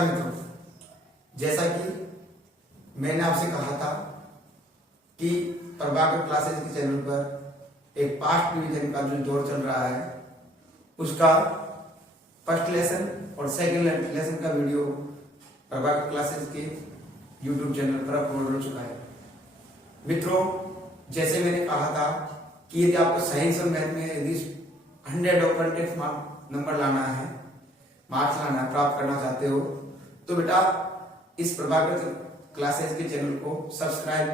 नमस्कार मित्रों, जैसा कि मैंने आपसे कहा था कि प्रभाकर क्लासेस के चैनल पर एक पास्ट रिवीजन का जो दौर चल रहा है उसका फर्स्ट लेसन और सेकंड लेसन का वीडियो प्रभाकर क्लासेस के यूट्यूब चैनल पर अपलोड हो चुका है। मित्रों, जैसे मैंने कहा था कि यदि आपको साइंस और मैथ में यदि 100 और 100 नंबर लाना है, मार्क्स लाना है, प्राप्त करना चाहते हो तो बेटा इस प्रभाकर क्लासेस के चैनल को सब्सक्राइब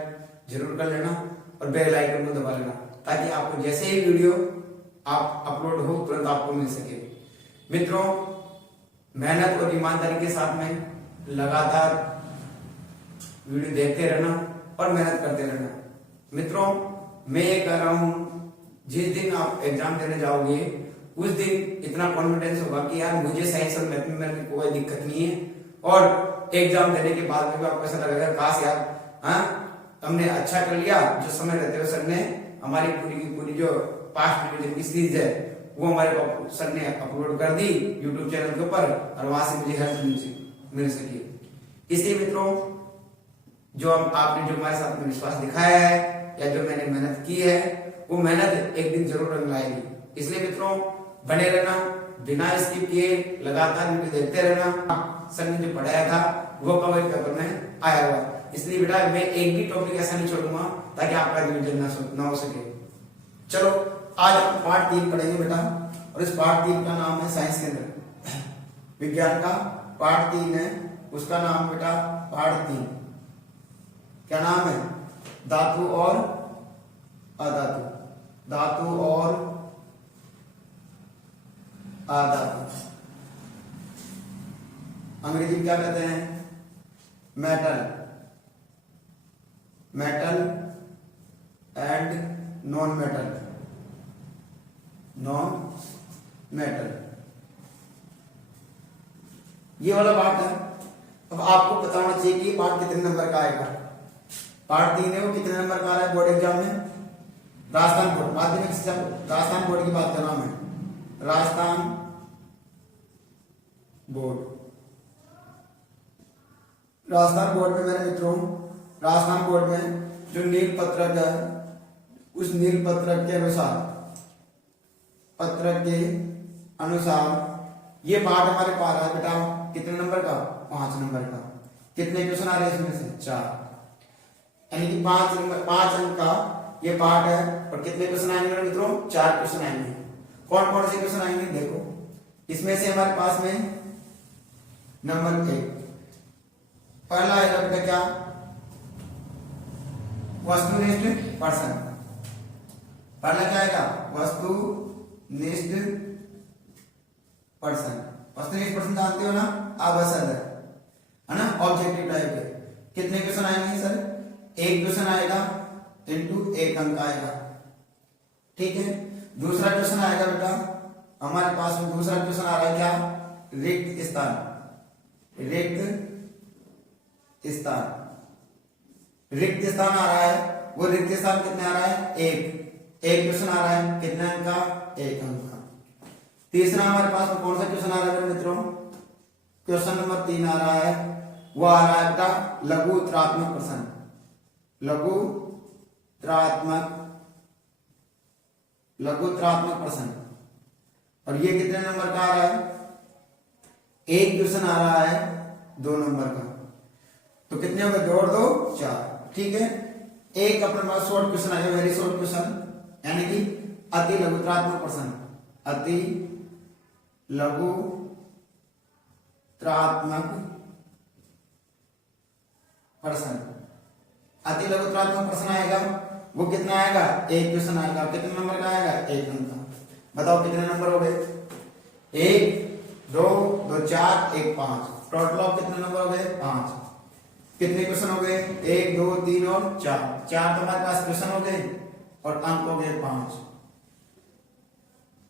जरूर कर लेना और बेल आइकन को दबा लेना ताकि आपको जैसे ही वीडियो आप अपलोड हो तुरंत आपको मिल सके। मित्रों, मेहनत और ईमानदारी के साथ में लगातार वीडियो देखते रहना और मेहनत करते रहना। मित्रों, मैं ये कह रहा हूं, जिस दिन आप एग्जाम देने जाओगे उस दिन इतना कॉन्फिडेंस होगा कि यार मुझे साइंस और मैथ में कोई दिक्कत नहीं है, और एग्जाम देने के बाद में भी आपको ऐसा लगेगा काश यार हमने अच्छा कर लिया। जो समय रहते हुए सर ने हमारी पूरी की पूरी जो पास्ट रिवीजन की सीरीज है वो हमारे सर ने अपलोड कर दी यूट्यूब चैनल के ऊपर और वहां से मुझे हेल्प मिल सकी। इसलिए मित्रों, जो आपने जो हमारे साथ में विश्वास दिखाया है या जो मैंने मेहनत की है वो मेहनत एक दिन जरूर रंग लाएगी। इसलिए मित्रों, बने रहना, बिना स्किप किए लगातार वीडियो देखते रहना। सर ने जो पढ़ाया था वो कवर पेपर में आया हुआ, इसलिए बेटा मैं एक भी टॉपिक ऐसा नहीं छोड़ूंगा ताकि आपका रिवीजन ना हो सके। चलो आज हम पार्ट 3 पढ़ेंगे बेटा, और इस पार्ट 3 का नाम है साइंस के अंदर विज्ञान का पार्ट 3 है, उसका नाम बेटा पार्ट 3 क्या नाम है? धातु और अधातु। धातु और अधातु अंग्रेजी में क्या कहते हैं? Metal, metal and non metal, non metal, ये वाला पार्ट है। अब आपको पता होना चाहिए कि पार्ट कितने नंबर का आएगा। पार्ट 3 है वो कितने नंबर का आ रहा है बोर्ड एग्जाम में? राजस्थान बोर्ड माध्यमिक शिक्षा राजस्थान बोर्ड की बात कर रहा हूं मैं, राजस्थान बोर्ड। राजस्थान बोर्ड में मेरे मित्रों, राजस्थान बोर्ड में जो नील पत्रक है उस नील पत्रक के अनुसार ये पार्ट हमारे पास आ रहा है बेटा कितने नंबर का? 5 नंबर का। कितने क्वेश्चन आ रहे हैं इसमें से? 4, यानी कि 5 अंक का ये पार्ट है। और कितने क्वेश्चन आएंगे मित्रों? 4 क्वेश्चन आएंगे। कौन कौन से क्वेश्चन आएंगे देखो, इसमें से हमारे पास में नंबर 1 पहला आएगा बेटा क्या? वस्तुनिष्ठ पर्सन। पहला क्या आएगा? वस्तुनिष्ठ पर्सन। वस्तुनिष्ठ पर्सन जानते हो ना, अवसर है ना, ऑब्जेक्टिव टाइप है। कितने क्वेश्चन आएंगे सर? 1 क्वेश्चन आएगा इंटू 1 अंक आएगा, ठीक है। दूसरा क्वेश्चन आएगा बेटा हमारे पास में, दूसरा क्वेश्चन आ रहा है क्या? रिक्त स्थान। रिक्त स्थान आ रहा है, वो रिक्त स्थान कितने आ रहा है? 1 क्वेश्चन आ रहा है, कितने अंक का? 1 अंक का। तीसरा हमारे पास में कौन सा क्वेश्चन आ रहा है मित्रों? क्वेश्चन नंबर 3 आ रहा है, वो आ रहा है बेटा लघुत्रात्मक प्रश्न। लघुत्रात्मक प्रश्न, और ये कितने नंबर का आ रहा है? 1 क्वेश्चन आ रहा है 2 नंबर का। तो कितने हो गए? 2 और 2 4, ठीक है। एक अपने पास शॉर्ट क्वेश्चन आएगा, वेरी शॉर्ट क्वेश्चन, यानी कि अति लघुत्रात्मक प्रश्न। अति लघुत्रात्मक प्रश्न, अति लघुत्रात्मक प्रश्न आएगा, वो कितना आएगा? 1 क्वेश्चन आएगा। कितने नंबर का आएगा? 1 अंक का। बताओ कितने नंबर हो गए? 1 2 2 4 1 5, टोटल ऑफ कितने नंबर हो गए? 5। कितने क्वेश्चन हो गए? 1 2 3 और 4। 4 तो हमारे पास क्वेश्चन हो गए और अंक हो गए 5।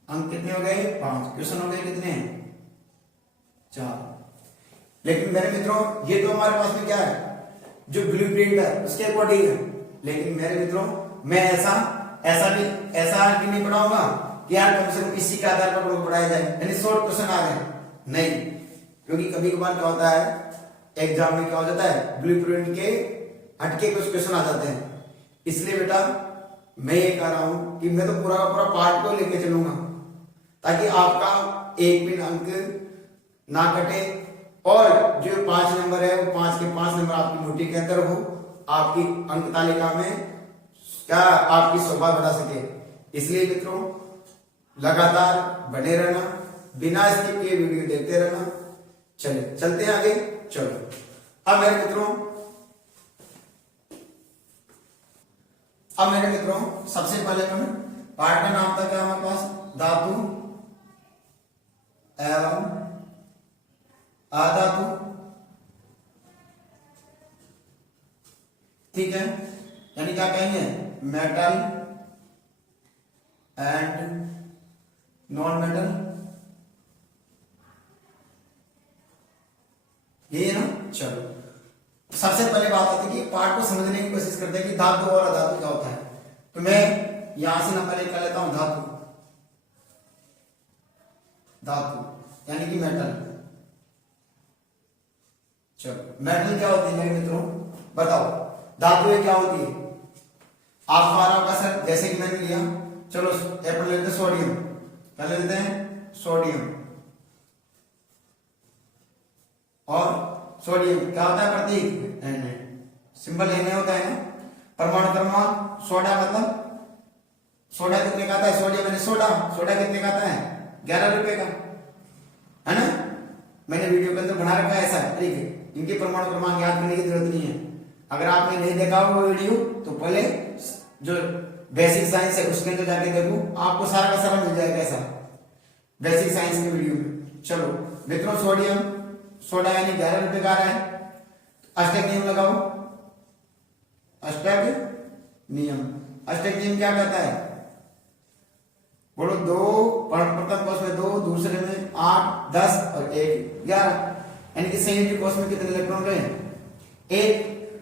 अंक कितने हो गए? 5। क्वेश्चन हो गए कितने? 4। लेकिन मेरे मित्रों, ये तो हमारे पास में क्या है? जो ब्लूप्रिंट है उसके अकॉर्डिंग है। लेकिन मेरे मित्रों, मैं ऐसा भी नहीं पढ़ाऊंगा कि यार कम से कम इसी के आधार पर पढ़ाया जाए, यानी शॉर्ट क्वेश्चन आ गए, नहीं। क्योंकि कभी कभार क्या होता है एग्जाम में क्या हो जाता है ब्लूप्रिंट के हटके कुछ क्वेश्चन आ जाते हैं। इसलिए बेटा मैं ये कह रहा हूं कि मैं तो पूरा का पूरा पार्ट को लेके चलूंगा ताकि आपका एक भी अंक ना कटे और जो 5 नंबर है वो 5 के 5 नंबर आपकी मुट्ठी के अंदर हो, आपकी अंक तालिका में क्या आपकी शोभा बढ़ा सके। इसलिए मित्रों लगातार बने रहना, बिना स्किप किए वीडियो देखते रहना। चलते हैं आगे। चलो अब मेरे मित्रों सबसे पहले पार्ट का नाम था क्या हमारे पास, धातु एवं अधातु। ठीक है, यानी क्या कहेंगे मेटल एंड नॉन मेटल, ये है ना। चलो सबसे पहले बात आती है कि पार्ट को समझने की कोशिश करते हैं कि धातु और अधातु क्या होता है। तो मैं यहां से नंबर 1 कर लेता हूं धातु यानी कि मेटल। चलो मेटल क्या होती है मेरे मित्रों बताओ, धातु क्या होती है आपको आ रहा होगा सर, जैसे कि मैंने लिया। चलो एप्पल लेते हैं सोडियम, क्या लेते हैं सोडियम। और सोडियम क्या होता है प्रतीक Na, सिंबल Na होता है ना। परमाणु क्रमांक सोडा मतलब सोडा कितने का आता है, सोडियम यानी सोडा कितने का आता है 11 रुपए का, है ना। मैंने वीडियो के अंदर बना रखा है ऐसा, ठीक है। इनके परमाणु क्रमांक याद करने की जरूरत नहीं है। अगर आपने नहीं देखा हो वो वीडियो तो पहले जो बेसिक साइंस है उसके अंदर जाके देखो, आपको सारा का सारा मिल जाएगा ऐसा बेसिक साइंस के वीडियो में। चलो मित्रों सोडियम सोडा यानी 11 रुपए का आ रहा है। अष्टक नियम लगाओ, अष्टक नियम क्या कहता है बोलो, 2 प्रथम कोष में 2, दूसरे में 8, 10 और 1 11, यानी कि संयुक्त कोष में कितने इलेक्ट्रॉन रहे 1।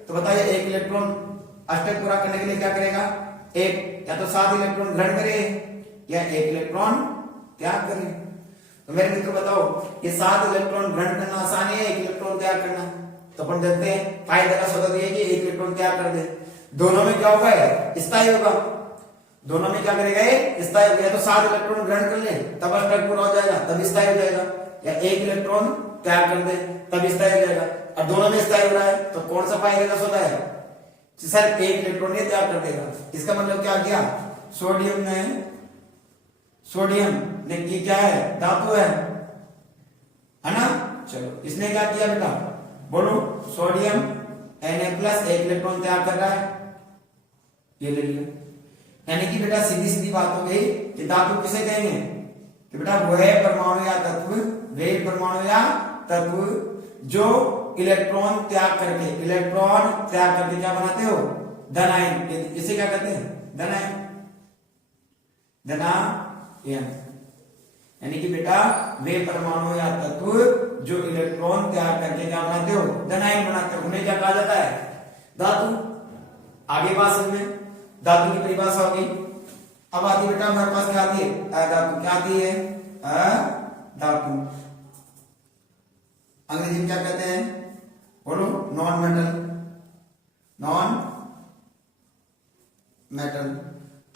तो बताइए 1 इलेक्ट्रॉन अष्टक पूरा करने के लिए क्या करेगा, 1 या तो 7 इलेक्ट्रॉन ग्रहण करे या 1 इलेक्ट्रॉन त्याग करे। तो मेरे मित्र बताओ ये 7 इलेक्ट्रॉन ग्रहण करना आसान है, 1 इलेक्ट्रॉन त्याग करना। तो अपन देखते हैं फायदा का सूत्र ये कि 1 इलेक्ट्रॉन त्याग कर दे, दोनों में क्या होगा स्थायी होगा, दोनों में क्या करेगा ये स्थायी होगा। या तो 7 इलेक्ट्रॉन ग्रहण कर ले तब अष्टक पूरा हो जाएगा तब स्थायी हो जाएगा, या 1 इलेक्ट्रॉन त्याग कर दे तब स्थायी हो जाएगा। और दोनों में स्थायी हो रहा है तो कौन सा फायदे का सूत्र है सर 1 इलेक्ट्रॉन ये त्याग कर देगा। इसका मतलब क्या किया, सोडियम ने की क्या है धातु है ना। चलो इसने क्या किया बेटा बोलो, सोडियम Na+ 1 इलेक्ट्रॉन त्याग कर रहा है, ये ले लिया। यानी कि बेटा सीधी बात हो गई कि धातु किसे कहेंगे कि बेटा वह परमाणु या तत्व जो इलेक्ट्रॉन त्याग करके क्या बनाते हो धनायन, इसे क्या कहते हैं धनायन। यानी कि बेटा वे परमाणु या तत्व जो इलेक्ट्रॉन त्याग करके क्या बनाते हो धनायन बनाते हो, उन्हें क्या कहा जाता है धातु। आगे बात समझ में, धातु की परिभाषा होगी। अब आती बेटा हमारे पास क्या आती है अधातु, क्या आती है अधातु। अंग्रेजी में क्या कहते हैं बोलो, नॉन मेटल।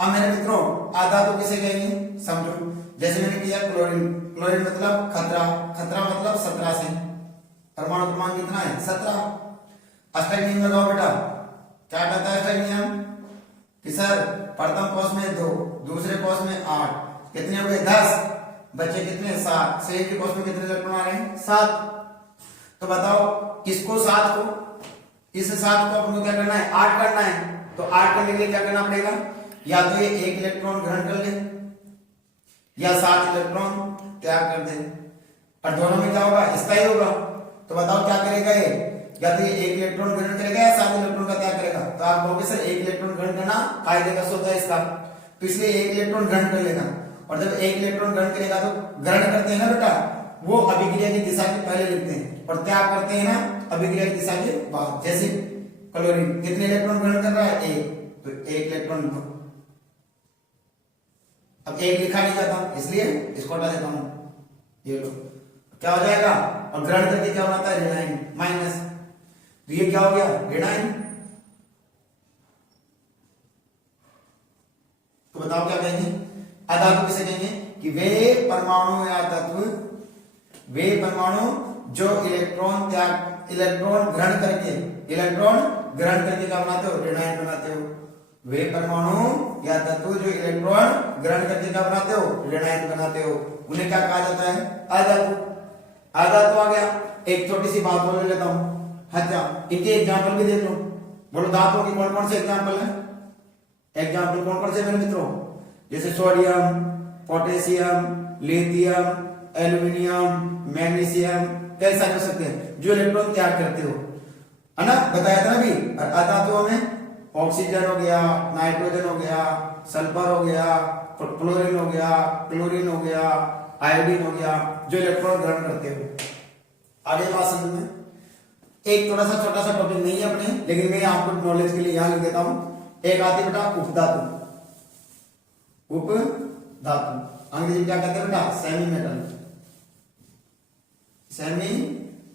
अब मेरे मित्रों अधातु किसे कहेंगे समझो, जैसे मैंने किया क्लोरीन मतलब खतरा मतलब 17 से, परमाणु क्रमांक कितना है 17। अष्टक नियम लगाओ बेटा, क्या कहता है अष्टक नियम कि सर प्रथम कोष में 2, दूसरे कोष में 8, कितने हो गए 10, बचे कितने 7, संयुक्त कोष में कितने इलेक्ट्रॉन आ रहे हैं 7। तो बताओ इस 7 को अपन को क्या करना है 8 करना है। तो 8 करने के लिए क्या करना पड़ेगा, या तो ये 1 इलेक्ट्रॉन ग्रहण कर ले या 7 इलेक्ट्रॉन त्याग कर दे, और दोनों में क्या होगा स्थायी होगा। तो बताओ क्या करेगा ये, या तो ये 1 इलेक्ट्रॉन ग्रहण करेगा या 7 इलेक्ट्रॉन का त्याग करेगा। तो आप कहोगे सर 1 इलेक्ट्रॉन ग्रहण करना कायदे का सूत्र है इसका, तो इसलिए 1 इलेक्ट्रॉन ग्रहण कर लेगा। और जब 1 इलेक्ट्रॉन ग्रहण करेगा तो ग्रहण करते हैं ना बेटा वो अभिक्रिया की दिशा के पहले लिखते हैं, और त्याग करते हैं ना अभिक्रिया की दिशा के बाद। जैसे क्लोरीन कितने इलेक्ट्रॉन ग्रहण कर रहा है 1, तो 1 इलेक्ट्रॉन लिखो। अब 1 लिखा नहीं जाता इसलिए इसको हटा देता हूं, ये लो क्या हो जाएगा, और ग्रहण करके क्या बनाता है, ऋणायन माइनस, तो ये क्या हो गया, ऋणायन। तो बताओ क्या कहेंगे, अधातु किसे कहेंगे, कि वे परमाणु या तत्व, वे परमाणु जो इलेक्ट्रॉन ग्रहण करके क्या बनाते हो, ऋणायन बनाते हो। वे परमाणु या तत्व जो इलेक्ट्रॉन ग्रहण करके क्या बनाते हो, ऋणायन बनाते हो, उन्हें क्या कहा जाता है, अधातु। अधातु आ गया। एक छोटी सी बात बोल लेता हूं, अच्छा इनके एग्जाम्पल भी देख लो, बोलो धातुओं की कौन कौन से एग्जाम्पल है, एग्जाम्पल कौन कौन से मेरे मित्रों, जैसे sodium, potassium, lithium, aluminium, magnesium, कैसा कर सकते हैं जो इलेक्ट्रॉन त्याग करते हो, है ना, बताया था ना अभी। और अधातुओं में ऑक्सीजन हो गया, नाइट्रोजन हो गया, सल्फर हो गया, फ्लोरीन हो गया, क्लोरीन हो गया, आयोडीन हो गया, जो इलेक्ट्रॉन ग्रहण करते हो। आगे बात समझ में, एक थोड़ा सा छोटा सा टॉपिक नहीं है अपने, लेकिन मैं आपको नॉलेज के लिए यहां लिख देता हूं। एक आती बेटा उपधातु, उपधातु अंग्रेजी में क्या कहते हैं बेटा, सेमी मेटल, सेमी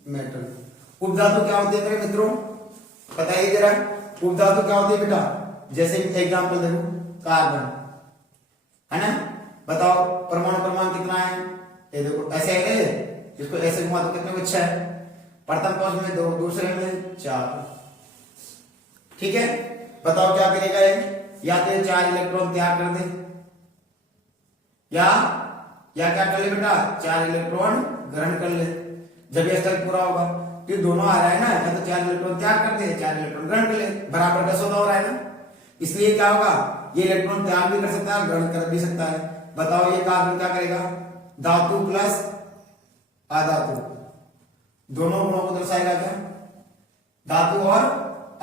मेटल। उपधातु क्या होती है मेरे मित्रों, बताइए जरा, उपधातु क्या होती है बेटा, जैसे एग्जांपल देखो, कार्बन, है ना, बताओ परमाणु क्रमांक कितना है, ये देखो ऐसे है, इसको ऐसे घुमा तो कितने को 6 है, प्रथम कोश में 2, दूसरे में 4, ठीक है। बताओ क्या करेगा ये, या तो 4 इलेक्ट्रॉन त्याग कर दे, या क्या कर ले बेटा, 4 इलेक्ट्रॉन ग्रहण कर ले। जब ये स्तर पूरा होगा तो दोनों आ रहा है ना, या तो 4 इलेक्ट्रॉन त्याग कर दे, 4 इलेक्ट्रॉन ग्रहण कर ले, बराबर का सौदा हो रहा है ना, इसलिए क्या होगा, ये इलेक्ट्रॉन त्याग भी कर सकता है, ग्रहण कर भी सकता है। बताओ ये कार्बन क्या करेगा, धातु प्लस अधातु, दोनों गुणों को दर्शाएगा क्या, धातु और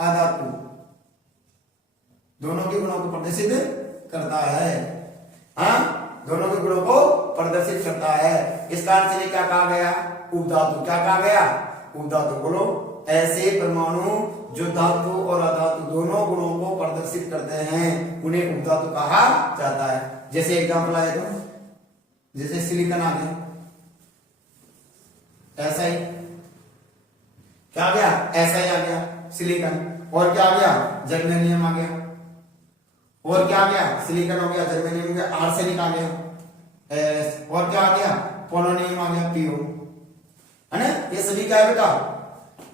अधातु दोनों के गुणों को प्रदर्शित करता है, हाँ दोनों के गुणों को प्रदर्शित करता है। इस कारण से क्या कहा गया, उपधातु। क्या कहा गया, उपधातु। बोलो, ऐसे परमाणु जो धातु और अधातु दोनों गुणों को प्रदर्शित करते हैं उन्हें उपधातु कहा जाता है। जैसे एग्जांपल आए तो, जैसे सिलिकॉन आ गया, ऐसा ही क्या आ गया, ऐसा ही आ गया सिलिकॉन, और क्या आ गया, जर्मेनियम आ गया, और क्या आ गया, सिलिकॉन हो गया, जर्मेनियम हो गया, आर्सेनिक आ गया, और क्या आ गया, पोलोनियम आ गया, पीओ, है ना। ये सभी क्या है बेटा,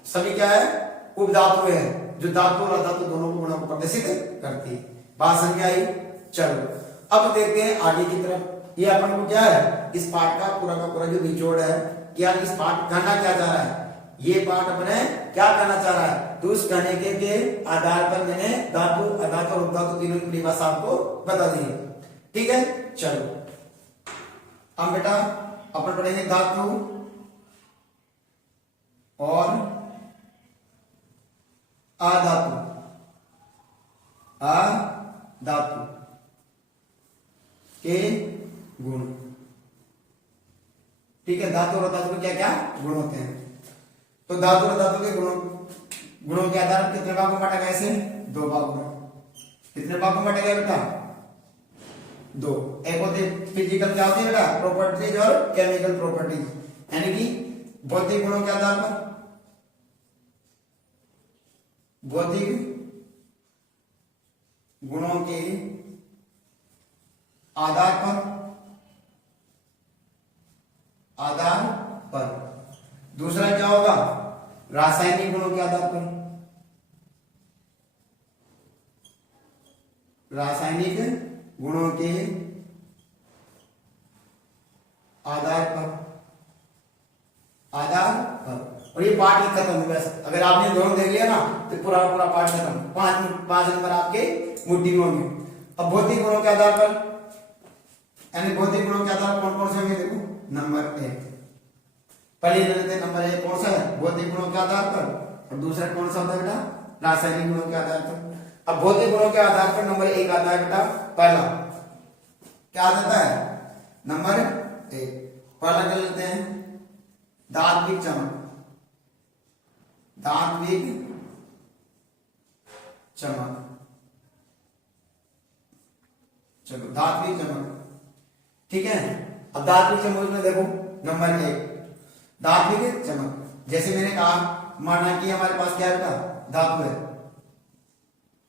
सभी क्या है, उपधातु है, जो धातु और अधातु दोनों को गुणों को प्रदर्शित करती है। बात समझ आई। चलो अब देखते हैं आगे की तरफ। ये अपन को क्या है, इस पाठ का पूरा जो निचोड़ है, क्या इस पाठ कहना क्या चाह रहा है, ये पाठ अपने क्या कहना चाह रहा है, तो उस कहने के आधार पर मैंने धातु, अधातु और उपधातु तीनों की परिभाषा आपको बता दी है, ठीक है। चलो अब बेटा अपन पढ़ेंगे धातु और अधातु, अधातु के गुण, ठीक है। धातु और अधातु के क्या क्या गुण होते हैं, तो धातु और धातु के गुणों के आधार पर कितने भागों में बांटा गया, इसे 2 भागों में। कितने भागों में बांटा गया बेटा, 2। एक होती है फिजिकल, क्या होती है बेटा, प्रॉपर्टीज, और केमिकल प्रॉपर्टीज, यानी कि भौतिक गुणों के आधार पर, भौतिक गुणों के आधार पर दूसरा क्या होगा, रासायनिक गुणों के आधार पर, रासायनिक गुणों के आधार पर, और ये पाठ ही खत्म हो गया। अगर आपने दोनों देख लिया ना तो पूरा पाठ खत्म। 5 नंबर आपके मुट्ठी में होंगे। अब भौतिक गुणों के आधार पर, यानी भौतिक गुणों के आधार पर कौन कौन से होंगे, देखो नंबर 1 पहले लेते हैं। नंबर 1 कौन सा है, भौतिक गुणों के आधार पर, और दूसरा कौन सा होता है बेटा, रासायनिक गुणों के आधार पर। अब भौतिक गुणों के आधार पर नंबर 1 आता है बेटा, पहला क्या आता है, नंबर 1 पहला कर लेते हैं, धात्विक चमक, धात्विक चमक। चलो धात्विक चमक, ठीक है। अब धात्विक चमक में देखो नंबर 1 धात्विक चमक। जैसे मैंने कहा माना कि हमारे पास क्या बेटा धातु है,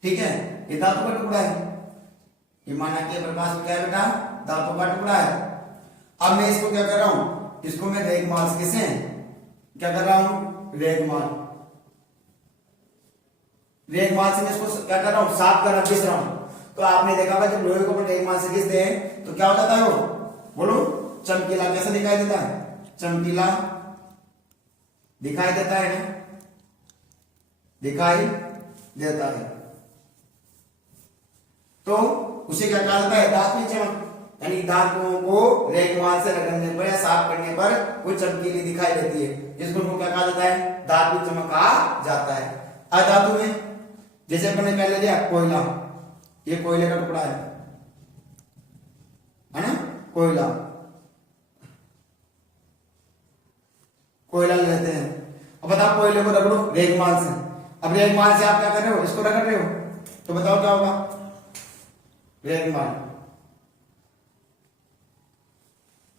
ठीक है, ये धातु का टुकड़ा है, ये माना कि हमारे पास क्या है बेटा धातु का टुकड़ा है। अब मैं इसको क्या कर रहा हूं, इसको मैं रेगमाल से किसे क्या कर रहा हूं, रेगमाल से मैं इसको क्या कर रहा हूं, साफ कर घिस रहा हूं। तो आपने देखा होगा जब लोहे को अपन रेगमाल से घिसते हैं तो क्या हो जाता है, वो बोलो चमकीला कैसा दिखाई देता है, चमकीला दिखाई देता है ना, दिखाई देता है। तो उसे क्या कहा जाता है, धात्विक चमक। यानी धातुओं को रेगमाल से रगड़ने पर या साफ करने पर वो चमकीली दिखाई देती है, जिसको उनको क्या कहा जाता है, धात्विक चमक कहा जाता है। अधातु में जैसे अपन ने पहले लिया कोयला, ये कोयले का टुकड़ा है ना, कोयला, कोयला लेते हैं। अब बताओ कोयले को रगड़ो रेगमाल से, अब रेगमाल से आप क्या कर रहे हो, इसको रगड़ रहे हो, तो बताओ क्या होगा, रेगमाल,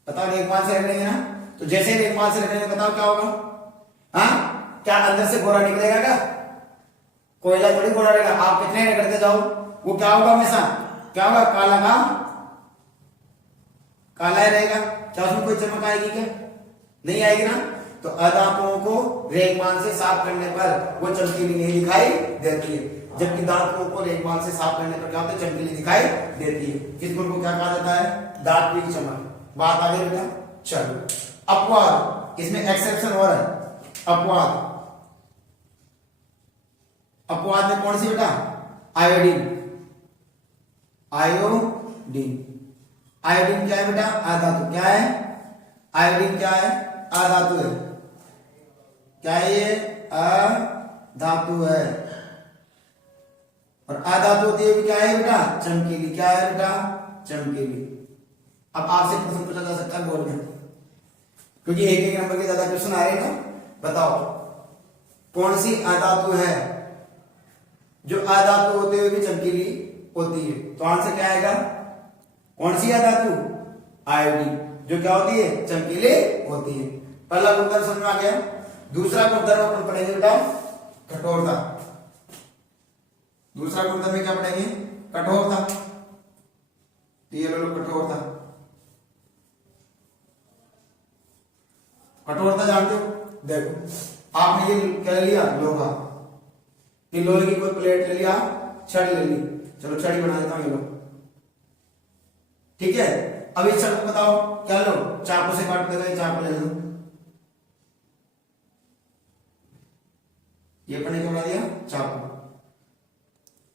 बताओ रेगमाल से रगड़ेंगे ना, तो जैसे रेगमाल से रगड़ेंगे बताओ क्या होगा, हाँ क्या अंदर से गोरा निकलेगा क्या, कोयला थोड़ी गोरा रहेगा। आप कितने रगड़ते जाओ वो क्या होगा, हमेशा क्या होगा, काला का काला ही रहेगा। क्या उसमें कोई चमक आएगी क्या, नहीं आएगी ना। तो अधातुओं को रेगमाल से साफ करने पर वो चमकीली नहीं दिखाई देती है, जबकि धातुओं को रेगमाल से साफ करने पर क्या होता है, चमकीली दिखाई देती है। इस गुण को क्या कहा जाता है, धात्विक चमक। बात आगे बेटा, चलो अपवाद, इसमें एक्सेप्शन हो रहा है, अपवाद। अपवाद में कौन सी बेटा, आयोडीन, आयोडीन, आयोडीन क्या है बेटा, अधातु। क्या है, आयोडीन क्या है, अधातु है। क्या है ये, अधातु है। और अधातु होती है क्या है बेटा, चमकीली। क्या है बेटा, चमकीली। अब आपसे प्रश्न पूछा जा सकता है बोर्ड में, क्योंकि एक एक नंबर के ज्यादा क्वेश्चन आ रहे हैं ना। बताओ कौन सी अधातु है जो अधातु होते हुए भी चमकीली होती है, तो आंसर क्या आएगा, कौन सी अधातु, आयोडीन, जो क्या होती है, चमकीली होती है। पहला गुणधर्म समझ में आ गया। दूसरा गुणधर्म अपन पढ़ेंगे बेटा कठोरता। दूसरा गुणधर्म में क्या पढ़ेंगे, कठोरता। ये लो कठोरता, कठोरता जानते हो, देखो आपने ये क्या लिया, लोहा, ये लोहे की कोई प्लेट ले लिया, छड़ ले ली, चलो छड़ी बना देता हूं, ये लो, ठीक है। अब इस छड़ को बताओ क्या लो, चाकू से काट देगा, चाकू ले लो, ये अपने क्या बना दिया, चाकू,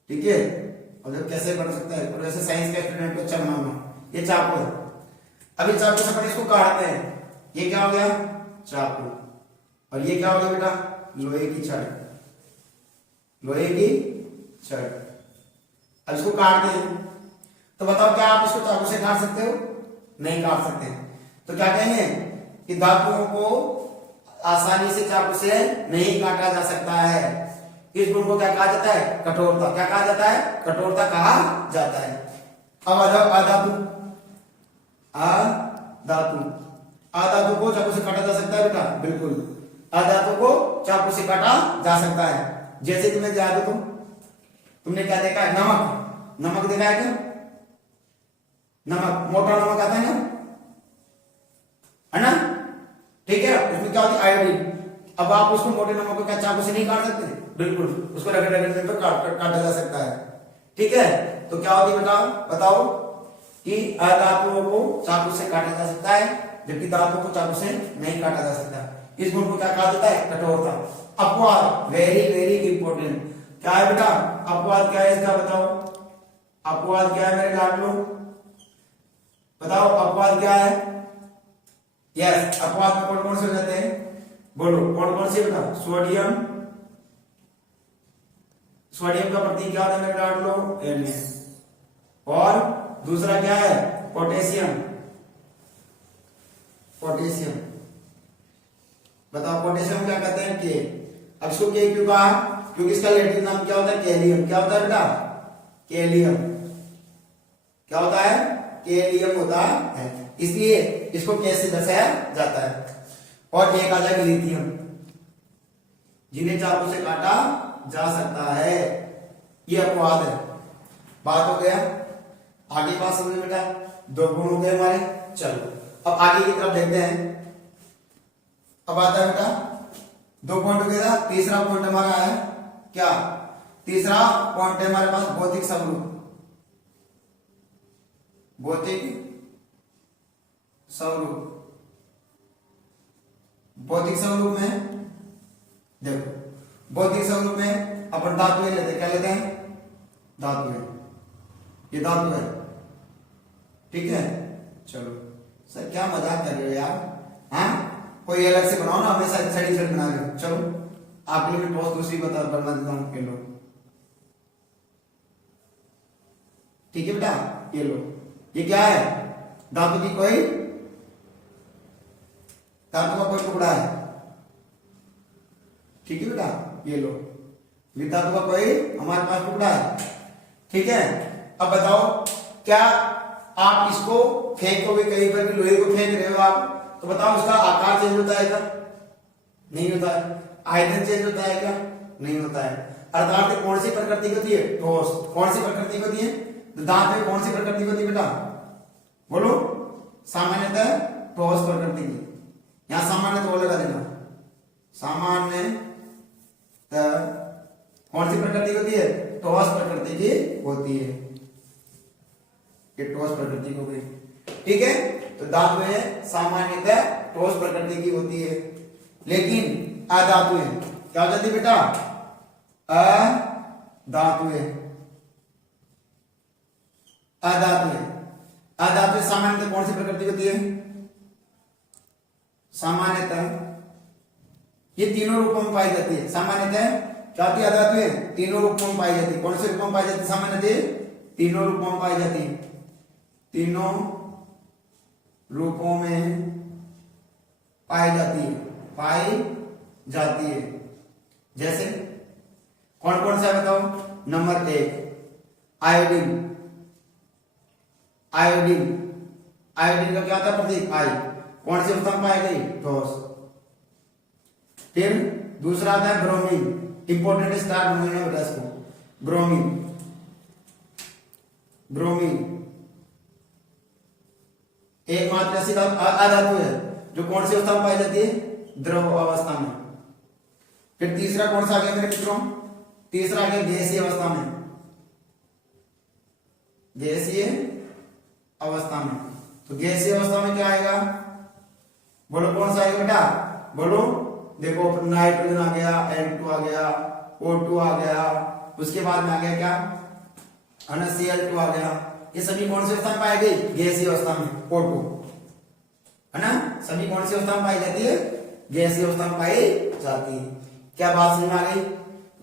ठीक है। और जब कैसे बन सकता है, और वैसे साइंस का स्टूडेंट को अच्छा बनाना, ये चाकू है। अभी चाकू से अपन इसको काटते हैं, ये क्या हो गया, चाकू, और ये क्या हो गया बेटा, लोहे की छड़, लोहे की छड़। अब इसको काटते हैं, तो बताओ क्या आप इसको चाकू से काट सकते हो, नहीं काट सकते। तो क्या कहेंगे कि धातुओं को आसानी से चाकू से नहीं काटा जा सकता है। इस गुण को क्या कहा जाता है, कठोरता। क्या कहा जाता है, कठोरता कहा जाता है। अब अधातु, अधातु, अधातु को चाकू से काटा जा सकता है बेटा, बिल्कुल अधातु को चाकू से काटा जा सकता है। जैसे तुम्हें याद हो, तुमने क्या देखा है, नमक, नमक देखा है क्या, नमक, मोटा नमक आता है ना, ठीक है, उसमें क्या होती है, आयोडीन। अब आप उसको मोटे नमक को क्या चाकू से नहीं काट सकते, बिल्कुल उसको रगड़ रगड़ने पर काटा जा सकता है, ठीक है। तो क्या होती है बेटा, बताओ कि अधातुओं को चाकू से काटा जा सकता है, जबकि धातुओं को चाकू से नहीं काटा जा सकता। इस गुण को क्या कहा जाता है, कठोरता। अपवाद, वेरी वेरी इंपॉर्टेंट। क्या है बेटा, अपवाद क्या है इसका, बताओ अपवाद क्या है मेरे लाडलो, बताओ अपवाद क्या है। यस, अपवाद में कौन कौन से हो जाते हैं, बोलो कौन कौन से बेटा, सोडियम, सोडियम का प्रतीक क्या होता है मेरे लाडलो, Na। और दूसरा क्या है, पोटेशियम, पोटेशियम, बताओ पोटेशियम क्या कहते हैं, के। अब इसको के क्यों कहा, क्योंकि इसका लैटिन नाम क्या होता है, कैलियम। क्या होता है बेटा, कैलियम, क्या होता है, कैलियम होता है, इसलिए इसको के से दर्शाया जाता है। और एक आ जाएगा लिथियम, जिन्हें चाकू से काटा जा सकता है। ये अपवाद है। बात हो गया, आगे बात समझ में बेटा, दो गुण हो गए हमारे। चलो अब आगे की तरफ देखते हैं। अब आता है बेटा दो पॉइंट हो गया। तीसरा पॉइंट हमारा है क्या, तीसरा पॉइंट है हमारे पास भौतिक स्वरूप। भौतिक स्वरूप, भौतिक स्वरूप में देखो, भौतिक स्वरूप में अपन धातु लेते हैं। क्या लेते हैं, धातु है, ये धातु है, ठीक है। चलो सर क्या मजाक कर रहे हो यार, हाँ कोई अलग से बनाओ ना, हमेशा साइड साइड बना रहे हो। चलो आपके लिए बहुत दूसरी बता बना देता हूं, ये लो, ठीक है बेटा, ये लो। ये क्या है, धातु की कोई, धातु का कोई टुकड़ा है, ठीक है बेटा, ये लो। ये धातु का कोई हमारे पास टुकड़ा है, ठीक है। अब बताओ क्या आप इसको फेंकोगे कहीं पर भी, लोहे को फेंक रहे हो आप, तो बताओ उसका आकार चेंज होता है क्या, नहीं होता है। आयतन चेंज होता है क्या, नहीं होता है। अर्थात कौन सी प्रकृति होती है, ठोस। कौन सी प्रकृति होती है, दांत में कौन सी प्रकृति होती है बेटा, बोलो। सामान्यतः ठोस प्रकृति की, यहां सामान्य तो लगा देना, सामान्य कौन सी प्रकृति होती है, ठोस प्रकृति की होती है। ये ठोस प्रकृति हो गई, ठीक है। तो धातु है सामान्यतः ठोस प्रकृति की होती है, लेकिन अधातुएं क्या हो जाती है बेटा, अधातुएं। अधातुएं, अधातुएं सामान्यतः कौन सी प्रकृति होती है, सामान्यतः ये तीनों रूपों में पाई जाती है। सामान्यतः क्या होती है, अधातुएं तीनों रूपों में पाई जाती है। कौन से रूपों में पाई जाती है, सामान्यतः तीनों रूपों में पाई जाती है, तीनों रूपों में पाई जाती है, पाई जाती है। जैसे कौन कौन सा है बताओ, नंबर 1 आयोडीन। आयोडीन, आयोडीन का क्या था प्रतीक, आई। कौन सी अवस्था में पाई गई, ठोस। फिर दूसरा आता है ब्रोमीन, इंपोर्टेंट स्टार बनना बेटा इसको, ब्रोमीन। ब्रोमीन एकमात्र ऐसी अधातु है जो कौन सी अवस्था में पाई जाती है, द्रव अवस्था में। फिर तीसरा कौन सा आ गया मेरे मित्रों, तीसरा आ गया गैसीय अवस्था में, गैसीय अवस्था में। तो गैसीय अवस्था में क्या आएगा, बोलो कौन सा आएगा बेटा, बोलो। देखो नाइट्रोजन आ गया, N2 आ गया, O2 आ गया, उसके बाद में आ गया क्या, Cl2 आ गया। ये सभी कौन सी अवस्था में पाई गई, गैसीय अवस्था में, O2 है ना। सभी कौन सी अवस्था में पाई जाती है, गैसीय अवस्था में पाई जाती है। क्या बात समझ में आ गई।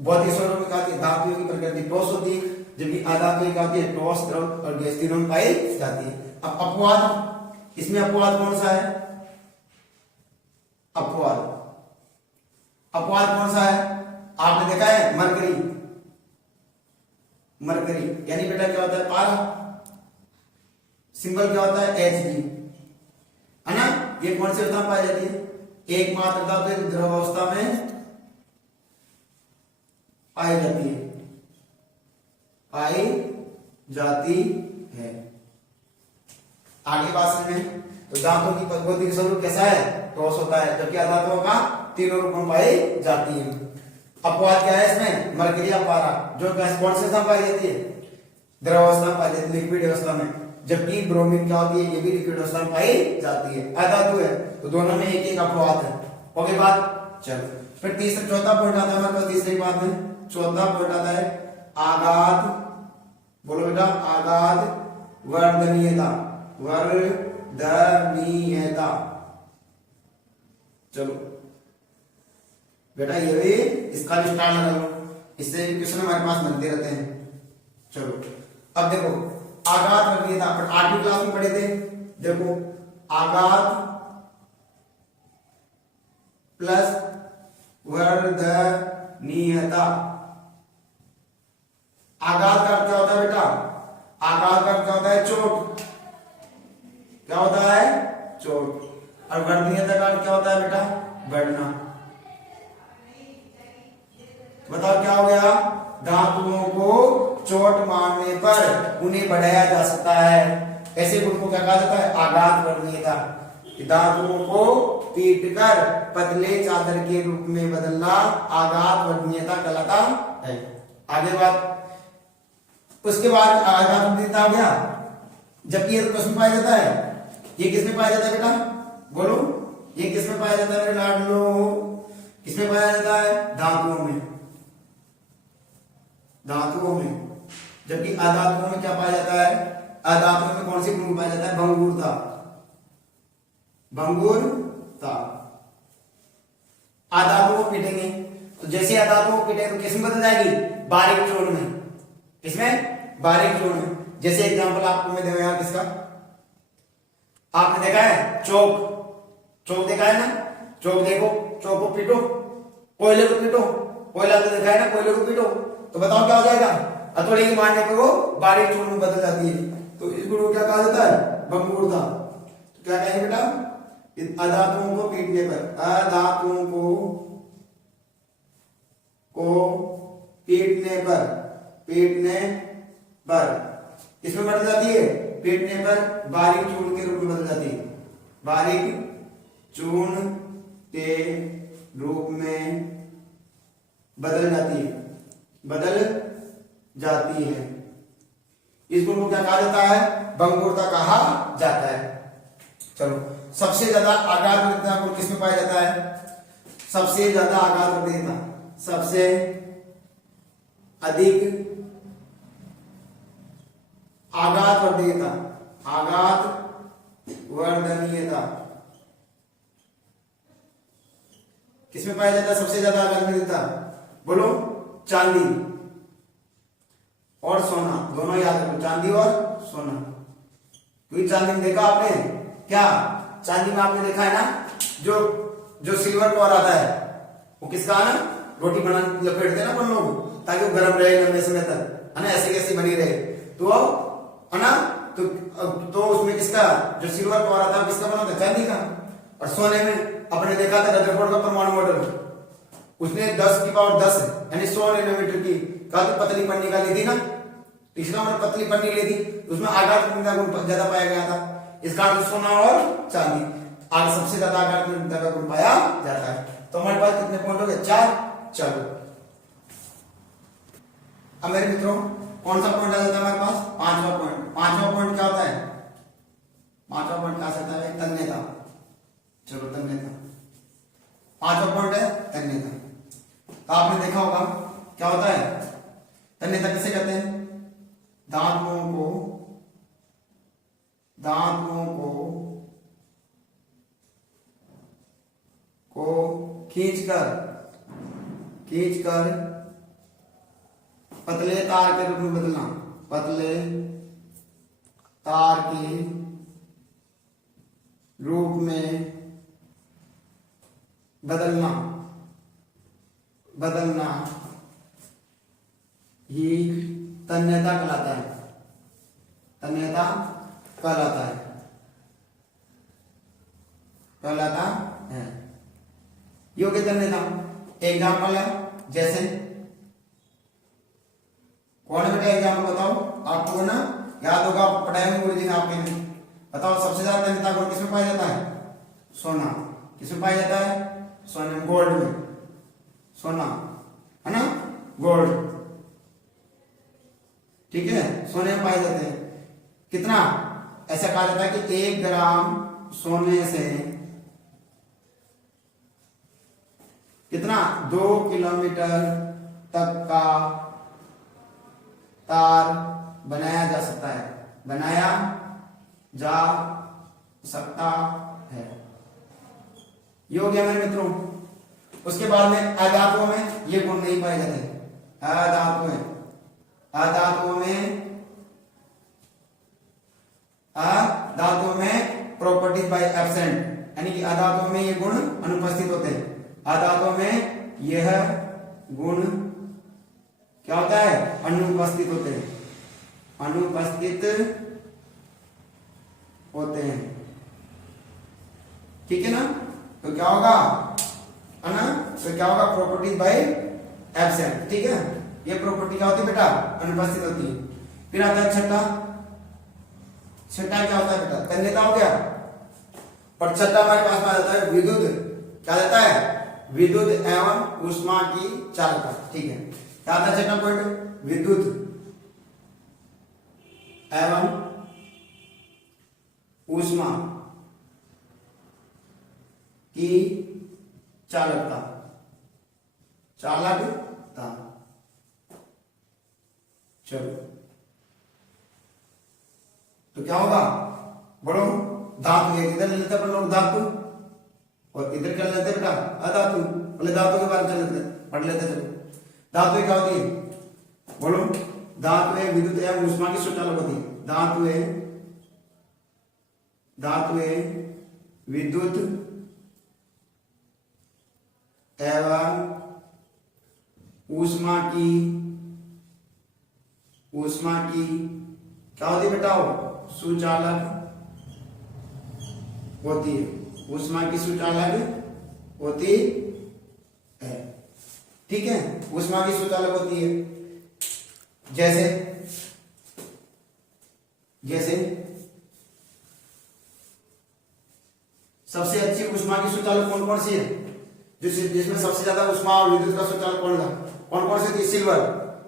भौतिक स्वरूप में क्या होती है, धातुओं की प्रकृति ठोस होती है, जबकि अधातुएं क्या होती है, ठोस, द्रव और गैस तीनों में पाई जाती है। अब अपवाद, इसमें अपवाद कौन सा है, अपवाद, अपवाद कौन सा है, आपने देखा है मरकरी। मरकरी यानी बेटा क्या होता है, पारा, सिंबल क्या होता है, Hg, है ना। ये कौन सी अवस्था में पाई जाती है, एकमात्र धातु द्रव अवस्था में पाई जाती है, पाई जाती है। आगे बात समझ में, तो धातुओं की भौतिक स्वरूप कैसा है, ठोस होता है, जबकि अधातुओं का तीनों रूपों में पाई जाती है। अपवाद क्या है इसमें, मरकरी या पारा, जो कौन से अवस्था में पाई जाती है, द्रव अवस्था में पाई जाती है, लिक्विड अवस्था में। जबकि ब्रोमीन क्या होती है, ये भी लिक्विड अवस्था में पाई जाती है, अधातु है। तो दोनों में एक एक अपवाद है। ओके बात, चलो फिर तीसरा चौथा पॉइंट आता है हमारे पास तीसरी बात में। चौथा पॉइंट आता है आघात, बोलो बेटा, आघात वर्धनीयता, वर्धनीयता। चलो बेटा ये भी इसका भी स्टार लगा लो, इससे क्वेश्चन हमारे पास मिलते रहते हैं। चलो अब देखो आघात वर्धनीयता, पर 8वीं क्लास में पढ़े थे। देखो आघात प्लस वर्धनीयता। आघात का क्या होता है बेटा, आघात का क्या होता है, चोट। क्या होता है, चोट। और वर्णनीयता का अर्थ क्या होता है बेटा? बढ़ना। बताओ क्या हो गया? धातुओं को चोट मारने पर उन्हें बढ़ाया जा सकता है। ऐसे गुण को क्या कहा जाता है? आघात वर्णनीयता। धातुओं को पीटकर पतले चादर के रूप में बदलना आघात वर्णनीयता कहलाता है। आगे बात, उसके बाद आघात वर्णनीयता हो गया। जबकि ये तो किसमें पाया जाता है? ये किसमें पाया जाता है बेटा? बोलो, ये किसमें पाया जाता है? लाडलो, किसमें पाया जाता है? धातुओं में। धातुओं में। जबकि अधातुओं में क्या पाया जाता है? अधातुओं में कौन सी गुण पाया जाता है? भंगुरता। भंगुरता। अधातुओं को पीटेंगे तो जैसे अधातुओं को पीटेंगे तो किसमें बदल जाएगी? बारीक चूर्ण में। इसमें बारीक चूर्ण में। जैसे एग्जांपल आपको मैं दूंगा किसका? आपने देखा है चौक? चौक देखा है ना? चौक देखो, चौक को पीटो, कोयले को पीटो, कोयला तो देखा है ना? कोयले को पीटो तो बताओ क्या हो जाएगा? हथौड़े की मारने पर वो बारीक चूर्ण में बदल जाती है। तो इस गुण को क्या कहा जाता है? भंगुरता। तो क्या कहेंगे बेटा? अधातुओं को पीटने पर, अधातुओं को पीटने पर इसमें बदल जाती है? पीटने पर बारीक चूर्ण के रूप में बदल जाती है। बारीक चूर्ण के रूप में बदल जाती है। इस गुण को क्या कहा जाता है? भंगुरता कहा जाता है। चलो, सबसे ज्यादा आघात वर्णनीयता गुण किसमें पाया जाता है? सबसे ज्यादा आघात वर्णनीयता, सबसे अधिक आघात वर्णनीयता किसमें पाया जाता है? सबसे ज्यादा आघात वर्णनीयता बोलो। चांदी और सोना, दोनों याद रखो, चांदी और सोना। क्योंकि चांदी में देखा आपने क्या? चांदी में आपने देखा है ना, जो सिल्वर कवर आता है वो किसका है ना? रोटी बना लपेटते ना अपन लोग, ताकि वो गर्म रहे लंबे समय तक, है ना? ऐसे कैसे बनी रहे। तो है ना, तो उसमें किसका, जो सिल्वर कवर आता है किसका बना था? चांदी का। और सोने में आपने देखा था रदरफोर्ड का परमाणु मॉडल, उसने 10 की पावर 10 यानी 100 नैनोमीटर की पतली पन्नी निकाली थी ना। इसका मतलब पतली पन्नी ली थी, उसमें आघात वर्णनीयता गुण ज्यादा पाया गया था। इसका अर्थ सोना और चांदी आगे सबसे ज्यादा आघात वर्णनीयता का गुण पाया जाता है। तो हमारे पास कितने पॉइंट हो गए? 4। चलो, अब मेरे मित्रों कौन सा पॉइंट आ जाता है हमारे पास? 5वां पॉइंट। 5वां पॉइंट क्या होता है? 5वां पॉइंट क्या होता है? तन्यता। चलो, तन्यता 5वां पॉइंट है, तन्यता। तो आपने देखा होगा क्या होता है? तन्यता किसे कहते हैं? धातुओं को खींचकर पतले तार के रूप में बदलना। पतले तार के रूप में बदलना ही तन्यता कहलाता है। तन्यता कहलाता है। योग्य तन्यता एग्जाम्पल है, जैसे कौन है बेटा? एग्जाम्पल बताओ। आपको ना याद होगा, पढ़ाई में बोली थी आपके ने। बताओ सबसे ज्यादा तन्यता गुण किसमें पाया जाता है? सोना। किसमें पाया जाता है? सोने में, गोल्ड में। सोना है ना, गोल्ड, ठीक है, सोने में पाए जाते हैं। कितना? ऐसा कहा जाता है कि 1 ग्राम सोने से कितना? 2 किलोमीटर तक का तार बनाया जा सकता है। योग्य मेरे मित्रों। उसके बाद में अधातुओं में ये गुण नहीं पाए जाते। अधातुओं में प्रॉपर्टीज बाय एब्सेंट, यानी कि अधातुओं में ये गुण अनुपस्थित होते हैं। अधातुओं में यह गुण क्या होता है? अनुपस्थित होते हैं। ठीक है ना। तो क्या होगा है ना, तो क्या होगा प्रॉपर्टीज बाय एब्सेंट। ठीक है, ये प्रॉपर्टी क्या होती है बेटा, अनुपस्थित होती है। फिर आता है छठा, छठा क्या होता है बेटा, तन्यता हो गया। और छठा हमारे पास में आ जाता है विद्युत, क्या जाता है, विद्युत एवं ऊष्मा की चालकता। ठीक है, क्या आता है छठा पॉइंट, विद्युत एवं ऊष्मा की चालकता, चालकता। चलो तो क्या होगा, बढ़ो, धातु एक इधर ले लेते हैं लोग धातु, और इधर क्या लेते हैं बेटा, अधातु। पहले धातु के बारे में चल लेते पढ़ लेते चलो। धातु क्या होती है, बोलो, धातु विद्युत एवं ऊष्मा की सुचालक होती है। धातु विद्युत एवं ऊष्मा की क्या होती है बेटा, सुचालक होती है, ऊष्मा की सुचालक होती है। ठीक है, ऊष्मा की सुचालक होती है। जैसे जैसे सबसे अच्छी ऊष्मा की सुचालक कौन कौन सी है, जिसमें सबसे ज्यादा ऊष्मा और विद्युत का सुचालक कौन कौन सी होती है, सिल्वर।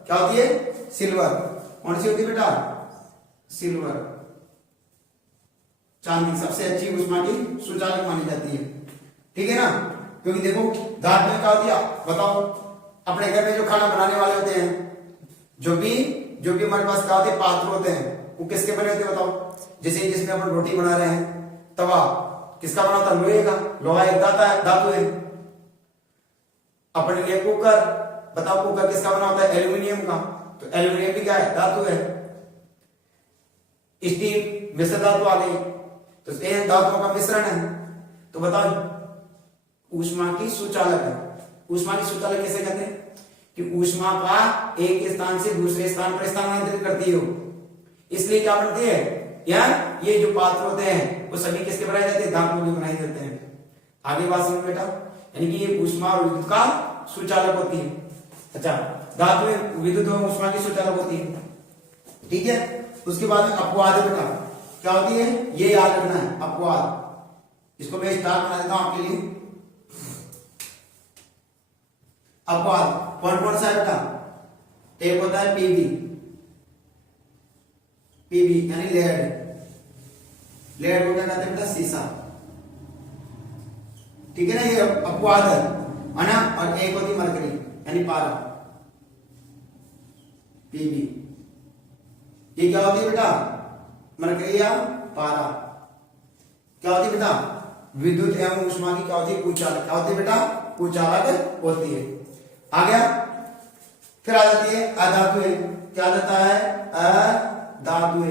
क्या होती है, सिल्वर। कौन सी होती है बेटा, सिल्वर, चांदी सबसे अच्छी ऊष्मा की सुचालक मानी जाती है। ठीक है ना, क्योंकि देखो धातु में क्या होती है, बताओ, अपने घर में जो खाना बनाने वाले होते हैं, जो भी हमारे पास क्या होते हैं, पात्र होते हैं, वो किसके बने होते हैं बताओ। जैसे जिसमें अपन रोटी बना रहे हैं, तवा किसका बना होता है, लोहे का। लोहा एक धातु है। अपने लिए कुकर, बताओ कुकर किसका बना होता है, एल्यूमिनियम का। तो एल्यूमिनियम भी क्या है, धातु है। स्टील मिश्र धातु आ गई, तो इन धातुओं का मिश्रण है। तो बताओ ऊष्मा की सुचालक है। ऊष्मा की सुचालक कैसे कहते हैं, कि ऊष्मा का एक स्थान से दूसरे स्थान पर स्थानांतरित करती हो, इसलिए क्या बनती है, या ये जो पात्र होते हैं वो सभी किसके बनाए जाते हैं, धातुओं के बनाए जाते हैं। आगे बात समझ बेटा, यानी कि ये ऊष्मा और विद्युत का सुचालक होती है। अच्छा, धातु में विद्युत और ऊष्मा की सुचालक होती है। ठीक है, उसके बाद में अपवाद है बेटा, क्या होती है, ये याद रखना है, अपवाद। इसको मैं स्टार बना देता हूं आपके लिए। अपवाद कौन कौन सा है बेटा, एक होता है पीबी, यानी लेड को क्या कहते हैं बेटा, सीसा। ठीक है ना, ये अपवाद है ना। और एक होती मरकरी यानी पारा, पीबी। ये क्या होती है बेटा, मरकरी या पारा। क्या होती है बेटा, विद्युत एवं ऊष्मा की क्या होती है, कुचालक। क्या होती है बेटा, कुचालक होती है। आ गया, फिर आ जाती है अधातु। क्या जाता है, अधातु।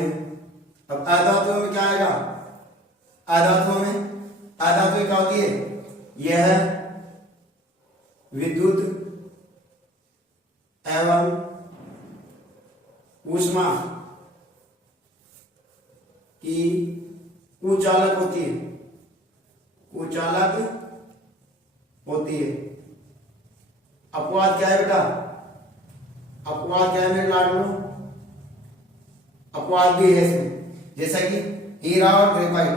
अब अधातु में क्या आएगा, अधातु क्या होती है, यह विद्युत एवं ऊष्मा की कुचालक होती है, अपवाद क्या है बेटा, अपवाद क्या है मेरे लाडलो, अपवाद भी है इसमें। जैसा कि हीरा और ग्रेफाइट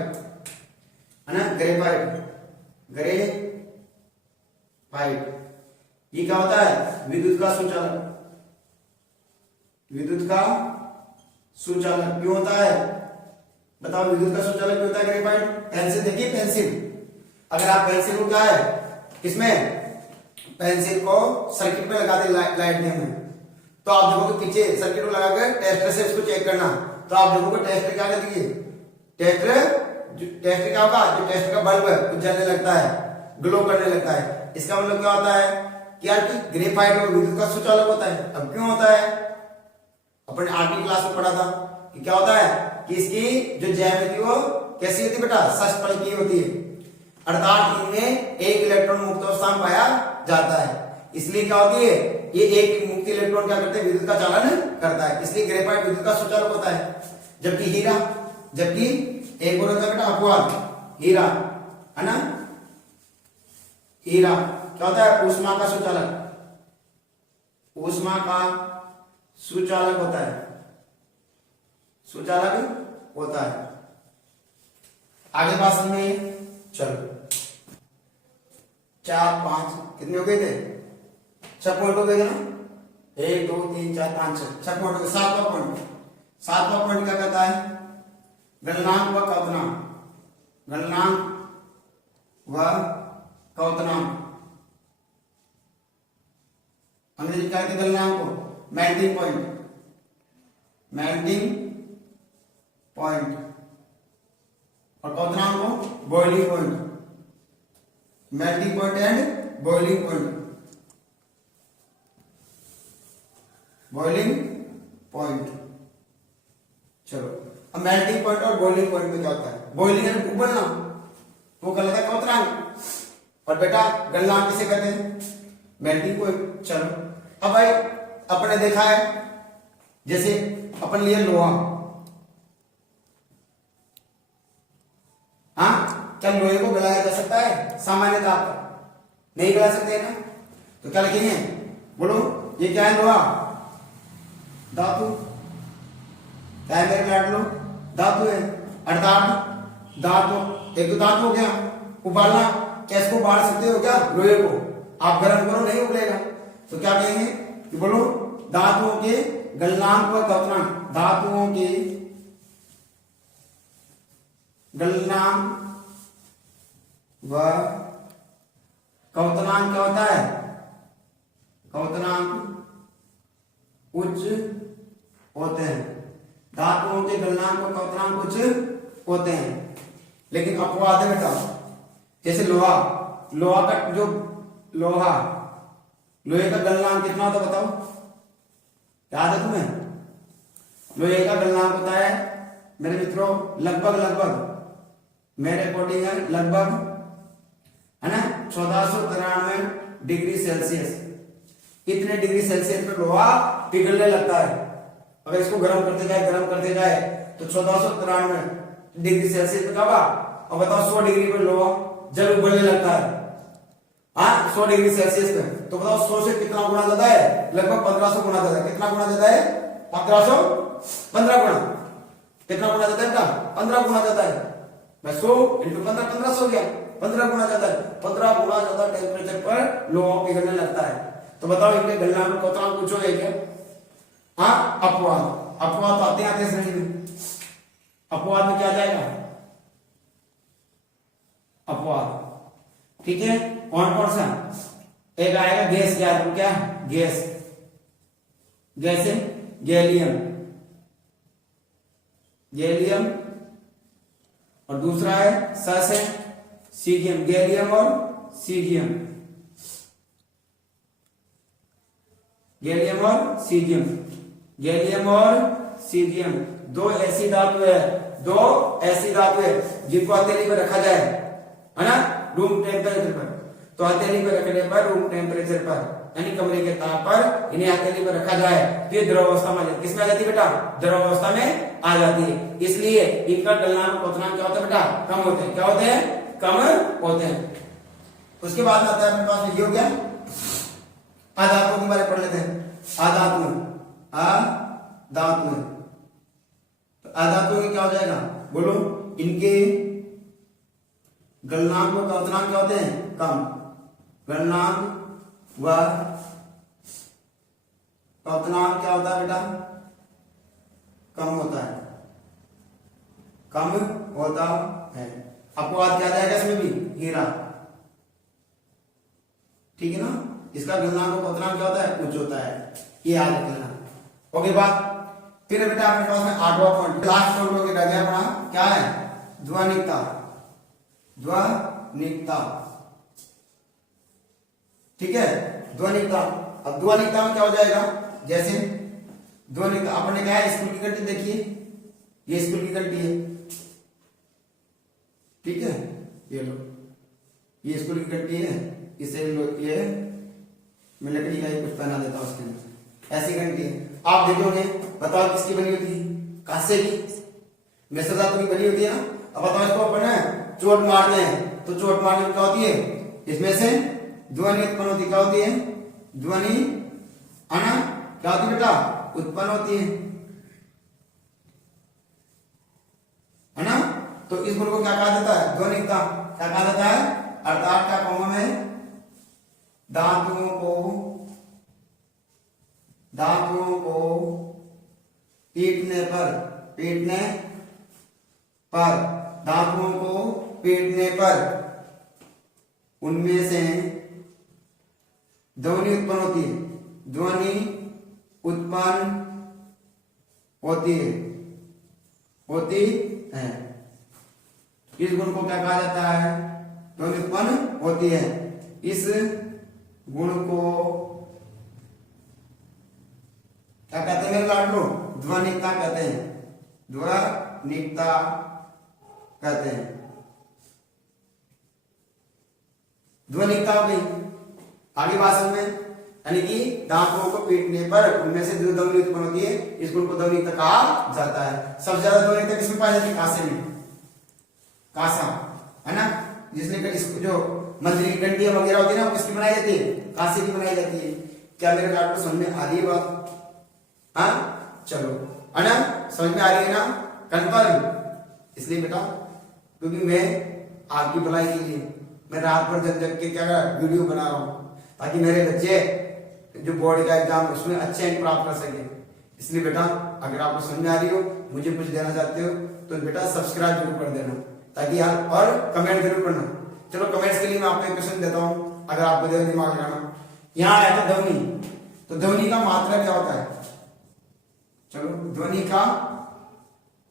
है ना, ग्रेफाइट ये क्या होता है, विद्युत का सुचालक क्यों होता है, बताओ। विद्युत का सुचालक क्यों होता है ग्रेफाइट। पेंसिल देखिए, पेंसिल, अगर आप पेंसिल को क्या है, किसमें, पेंसिल को सर्किट में लगा दे लाइट में, तो आप देखोगे पीछे सर्किट को लगाकर टेस्टर से इसको चेक करना, तो आप देखोगे टेस्टर क्या करती है, टेस्टर क्या होगा, जो टेस्टर का बल्ब है वो जलने लगता है, ग्लो करने लगता है। इसका मतलब क्या होता है कि यार कि ग्रेफाइट और विद्युत का सुचालक होता है। अब क्यों होता है, अपन 8वीं क्लास में पढ़ा था कि क्या होता है, कि इसकी जो ज्यामिति वो कैसी होती है बेटा, षटफल की होती है, अर्थात इनमें एक इलेक्ट्रॉन मुक्त अवस्था पाया जाता है। इसलिए क्या होती है, ये एक मुक्त इलेक्ट्रॉन क्या करते हैं, विद्युत का चालन करता है, इसलिए ग्रेफाइट विद्युत का सुचालक होता है। जबकि एक और होता है बेटा अपवाद, हीरा है ना। हीरा क्या होता है, ऊष्मा का सुचालक, ऊष्मा का सुचालक होता है, सुचालक होता है। आगे बात समझ में, चलो 4 5 कितने हो गए थे, 6 पॉइंट हो गए थे ना, 1 2 3 4 5 6 पॉइंट हो गए। 7वां पॉइंट, 7वां पॉइंट क्या कहता है, गलनांक व क्वथनांक, गलनांक व क्वथनांक। अंग्रेजी क्या कहते हैं गलनांक को, मेल्टिंग पॉइंट, मेल्टिंग पॉइंट, और क्वथनांक को boiling point, melting point and boiling point, boiling point. चलो अब मेल्टिंग पॉइंट और बॉइलिंग पॉइंट में क्या होता है, बॉइलिंग है उबलना, तो कहलाता है क्वथनांक, और बेटा गलनांक किसे कहते हैं, मेल्टिंग पॉइंट। चलो अब भाई अपने देखा है, जैसे अपन लिए लोहा, हाँ क्या लोहे को गलाया जा सकता है सामान्य ताप पर, नहीं गला सकते ना, तो क्या लिखेंगे, बोलो ये क्या है, लोहा, धातु, क्या है मेरे लाड लो, धातु है, अर्थात धातु, एक तो धातु हो गया, उबालना, क्या इसको उबाल सकते हो क्या लोहे को, आप गर्म करो नहीं उबलेगा, तो क्या कहेंगे कि बोलो धातुओं के गलनांक व क्वथनांक, धातुओं के गलनांक व क्वथनांक क्या होता है, क्वथनांक उच्च होते हैं, धातुओं के गलनांक व क्वथनांक उच्च होते हैं। लेकिन अपवाद है बेटा, जैसे लोहा, लोहा का जो लोहा, लोहे का गलनांक कितना होता है बताओ, याद है तुम्हें, लोहे का गलनांक होता है मेरे मित्रों लगभग लगभग, मेरे अकॉर्डिंग है लगभग, है ना 1493 डिग्री सेल्सियस, इतने डिग्री सेल्सियस पे लोहा पिघलने लगता है। अगर इसको गर्म करते जाए तो 1493 डिग्री सेल्सियस पे कब, और बताओ 100 डिग्री पे लोहा जब उबलने लगता है, हाँ 100 डिग्री सेल्सियस पे, तो बताओ 100 से कितना गुना ज्यादा है, लगभग 1500 गुना ज्यादा है। कितना गुना ज्यादा है, 15 गुना, कितना गुना ज्यादा है, 15 गुना ज्यादा है। 100 इंटू 15 1500 हो गया, 15 गुना ज्यादा है, 15 गुना ज्यादा टेम्परेचर पर लोहा पिघलने लगता है। तो बताओ इनके गलनांक में क्वथनांक कुछ हो क्या, हाँ अपवाद, अपवाद तो आते आते श्रेणी में, अपवाद में क्या जाएगा, अपवाद, ठीक है। कौन कौन सा, एक आएगा गैस, क्या गैस, गैस है गैलियम, गैलियम, और दूसरा है सस है सीजियम, गैलियम और सीजियम, गैलियम और सीजियम, गैलियम और सीजियम दो ऐसी धातु है, दो ऐसी धातु है जिनको हथेली पर रखा जाए, है ना, रूम टेम्परेचर पर। तो हथेली पर रखने पर रूम टेम्परेचर पर यानी कमरे के ताप पर इन्हें हथेली पर रखा जाए तो ये द्रव अवस्था में आ जाती है। किसमें आ जाती है बेटा, द्रव अवस्था में आ जाती है। इसलिए इनका गलनांक क्वथनांक क्या होता है बेटा, कम होते हैं। क्या होते हैं, कम होते हैं। उसके बाद आता है अपने पास ये हो गया अधातुओं के बारे में पढ़ लेते हैं। अधातु, अधातु, अधातुओं के क्या हो जाएगा, बोलो इनके गलनांक व क्वथनांक क्या होते हैं, कम। गलनांक व क्वथनांक क्या होता है बेटा, कम होता है, कम होता है। अपवाद क्या जाएगा इसमें भी, हीरा, ठीक है ना। इसका गलनांक व क्वथनांक क्या होता है, उच्च होता है, ये याद रखना। ओके बात। फिर बेटा अपने पास में 8वां पॉइंट, लास्ट पॉइंट हो गया अपना, क्या है, ध्वनिकता, ध्वनिकता, ठीक है, ध्वनिकता। अब ध्वनिकता में क्या हो जाएगा, जैसे ध्वनिकता आपने क्या है, स्कूल की घंटी देखिए, ये स्कूल की घंटी है, ठीक है, ये लो, ये स्कूल की घंटी है, इसे लो, ये मैं लकड़ी का कुछ पहना देता हूं उसके अंदर, ऐसी घंटी है। आप देखोगे, बताओ किसकी बनी होती है, कांसे की, मिश्र धातु की बनी होती है ना। अब बताओ इसको अपन चोट मारते हैं तो चोट मारने में क्या होती है, इसमें से ध्वनि उत्पन्न होती, क्या होती है, ध्वनि है ना, क्या होती है बेटा, उत्पन्न होती है ना। तो इस गुण को क्या कहा जाता है, ध्वनिकता। क्या कहा जाता है, अर्थात क्या कहूंगा मैं, धातुओं को पीटने पर धातुओं को पीटने पर उनमें से ध्वनि उत्पन्न होती है, ध्वनि उत्पन्न होती है। इस गुण को क्या कहा जाता है, ध्वनि उत्पन्न होती है। इस गुण को क्या कहते हैं मेरे लाडलो, ध्वनिकता कहते हैं, ध्वनिकता कहते हैं। ध्वनिकता हो गई आगे भाषण में, यानी कि दांतों को पीटने पर उनमें से जो ध्वनि उत्पन्न होती है, इस गुण को ध्वनिकता कहा जाता है। सबसे ज्यादा ध्वनिकता किसमें पाई जाती है, कासे में, कासा है ना, जिसने इसको जो मंदिर की घंटियां वगैरह होती है ना, किसकी बनाई जाती है, कासे की बनाई जाती है। क्या मेरे लाडलो समझ में आ रही है बात, हाँ चलो है ना, समझ में आ रही है ना, कन्फर्म। इसलिए बेटा क्योंकि मैं आपकी भलाई के लिए मैं रात भर जग के क्या वीडियो बना रहा हूं, ताकि मेरे बच्चे जो बोर्ड का एग्जाम उसमें अच्छे अंक प्राप्त कर सके। इसलिए बेटा अगर आपको समझ में आ रही हो, मुझे कुछ देना चाहते हो, तो बेटा सब्सक्राइब जरूर कर देना, ताकि यार, और कमेंट जरूर करना। चलो कमेंट्स के लिए मैं आपको एक क्वेश्चन देता हूं, अगर आपको देना दिमाग लगाना। यहाँ आया था ध्वनि, तो ध्वनि का मात्रा क्या होता है, चलो ध्वनि का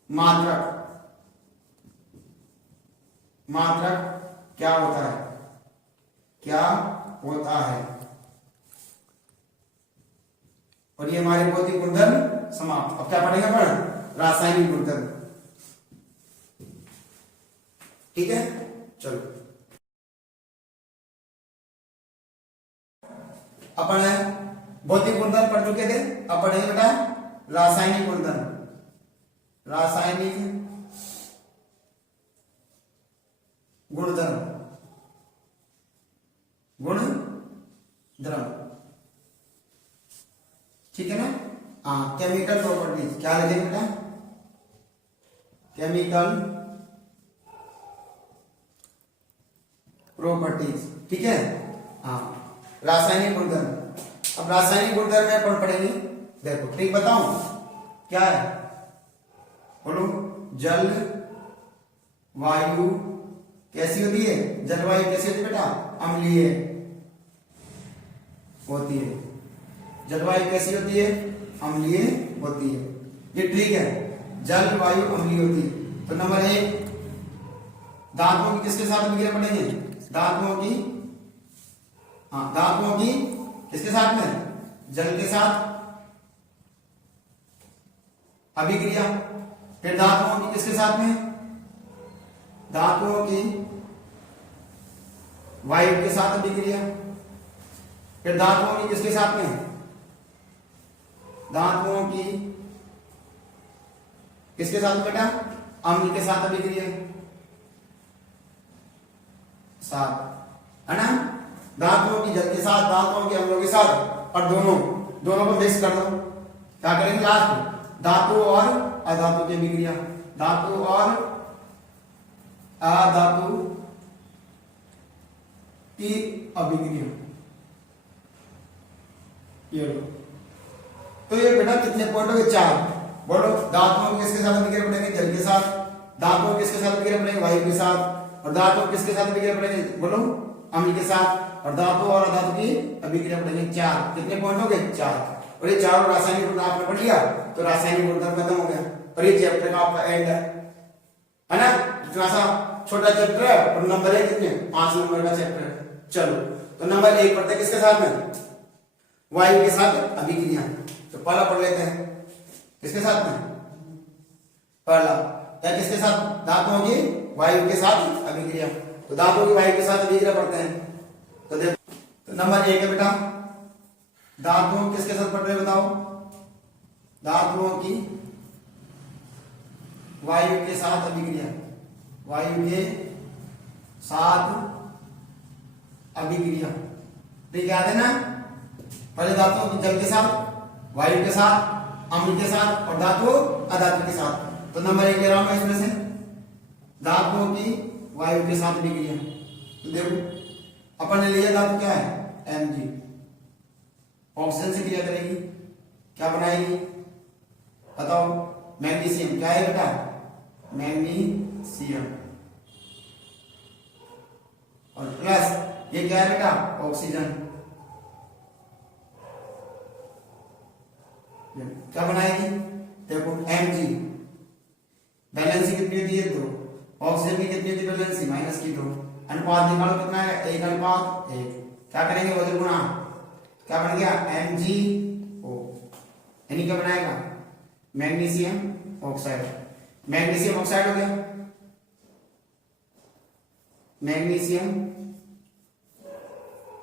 मात्रक क्या होता है, और ये हमारे भौतिक गुणधर्म समाप्त। अब क्या पढ़ेंगे अपन, रासायनिक गुणधर्म। ठीक है, चलो अपन भौतिक गुणधर्म पढ़ चुके थे, अब पढ़ेंगे बेटा रासायनिक गुणधर्म। गुणधर्म ठीक है ना। हाँ, केमिकल प्रॉपर्टीज क्या लिखेंगे बेटा, केमिकल प्रॉपर्टीज, ठीक है। हाँ, रासायनिक गुणधर्म। अब रासायनिक गुणधर्म में अपन पढ़ेंगे, देखो ठीक बताऊं क्या है, बोलो, जल वायु कैसी होती है, जलवायु कैसी होती है बेटा, अम्लीय होती है। जलवायु कैसी होती है, अम्लीय होती है, ये ठीक है, जल वायु अम्लीय होती है। तो नंबर 1, धातुओं की किसके साथ अभिक्रिया पढ़ेंगे, धातुओं की किसके साथ में, जल के साथ अभिक्रिया। फिर धातुओं की किसके साथ में, धातुओं की वायु के साथ अभिक्रिया। फिर धातुओं की किसके साथ में, धातुओं की किसके साथ बेटा, अम्ल के साथ अभिक्रिया, साथ है ना। धातुओं की जल के साथ, धातुओं के अम्लों के साथ, और दोनों को मिक्स कर दो। क्या करेंगे लास्ट, धातु और अधातु की अभिक्रिया, धातु और अधातु की अभिक्रिया। ये लो, तो ये बेटा कितने पॉइंट हो गए, 4। बोलो, धातुओं किसके साथ अभिक्रिया पड़ेंगे, जल के साथ, धातुओं किसके साथ अभिक्रिया पड़ेंगे, वायु के साथ, और धातु किसके साथ अभिक्रिया पड़ेंगे, बोलो, अम्ल के साथ, और धातु और अधातु की अभिक्रिया पड़ेंगे 4। कितने पॉइंट हो गए, 4। और ये चारों रासायनिक गुण आपने पढ़ लिया, तो रासायनिक गुणधर्म खत्म हो गया, और ये चैप्टर का आपका एंड है ना। इतना सा छोटा चैप्टर है, और नंबर है कितने, 5 नंबर का चैप्टर है। चलो, तो नंबर 1 पढ़ते किसके साथ में, वायु के साथ अभिक्रिया। तो पहला पढ़ लेते हैं, किसके साथ में, पहला क्या, किसके साथ, धातुओं की वायु के साथ अभिक्रिया। तो धातुओं की वायु के साथ अभिक्रिया पढ़ते हैं। तो देखो, तो नंबर 1 है बेटा, धातुओं किसके साथ पढ़ रहे बताओ, धातुओं की वायु के साथ अभिक्रिया, वायु के साथ अभिक्रिया। ठीक याद है ना, पहले धातुओं की जल के साथ, वायु के साथ, अम्ल के साथ और धातु अधातु के साथ। तो नंबर 1 ले रहा हूं मैं इसमें से धातुओं की वायु के साथ अभिक्रिया। तो देखो अपन ने लिया धातु क्या है Mg, ऑक्सीजन से क्रिया करेगी, क्या बनाएगी बताओ, मैग्नीशियम। क्या है बेटा मैग्नीशियम, और प्लस ये क्या है बेटा ऑक्सीजन, क्या बनाएगी देखो Mg। बैलेंसी कितनी होती है 2, ऑक्सीजन की कितनी होती है बैलेंसी -2। अनुपात निकालो कितना है 1:1। क्या करेंगे बदल गुणा, क्या बन गया MgO, यानी क्या बनाएगा मैग्नीशियम ऑक्साइड। मैग्नीशियम ऑक्साइड हो गया, मैग्नीशियम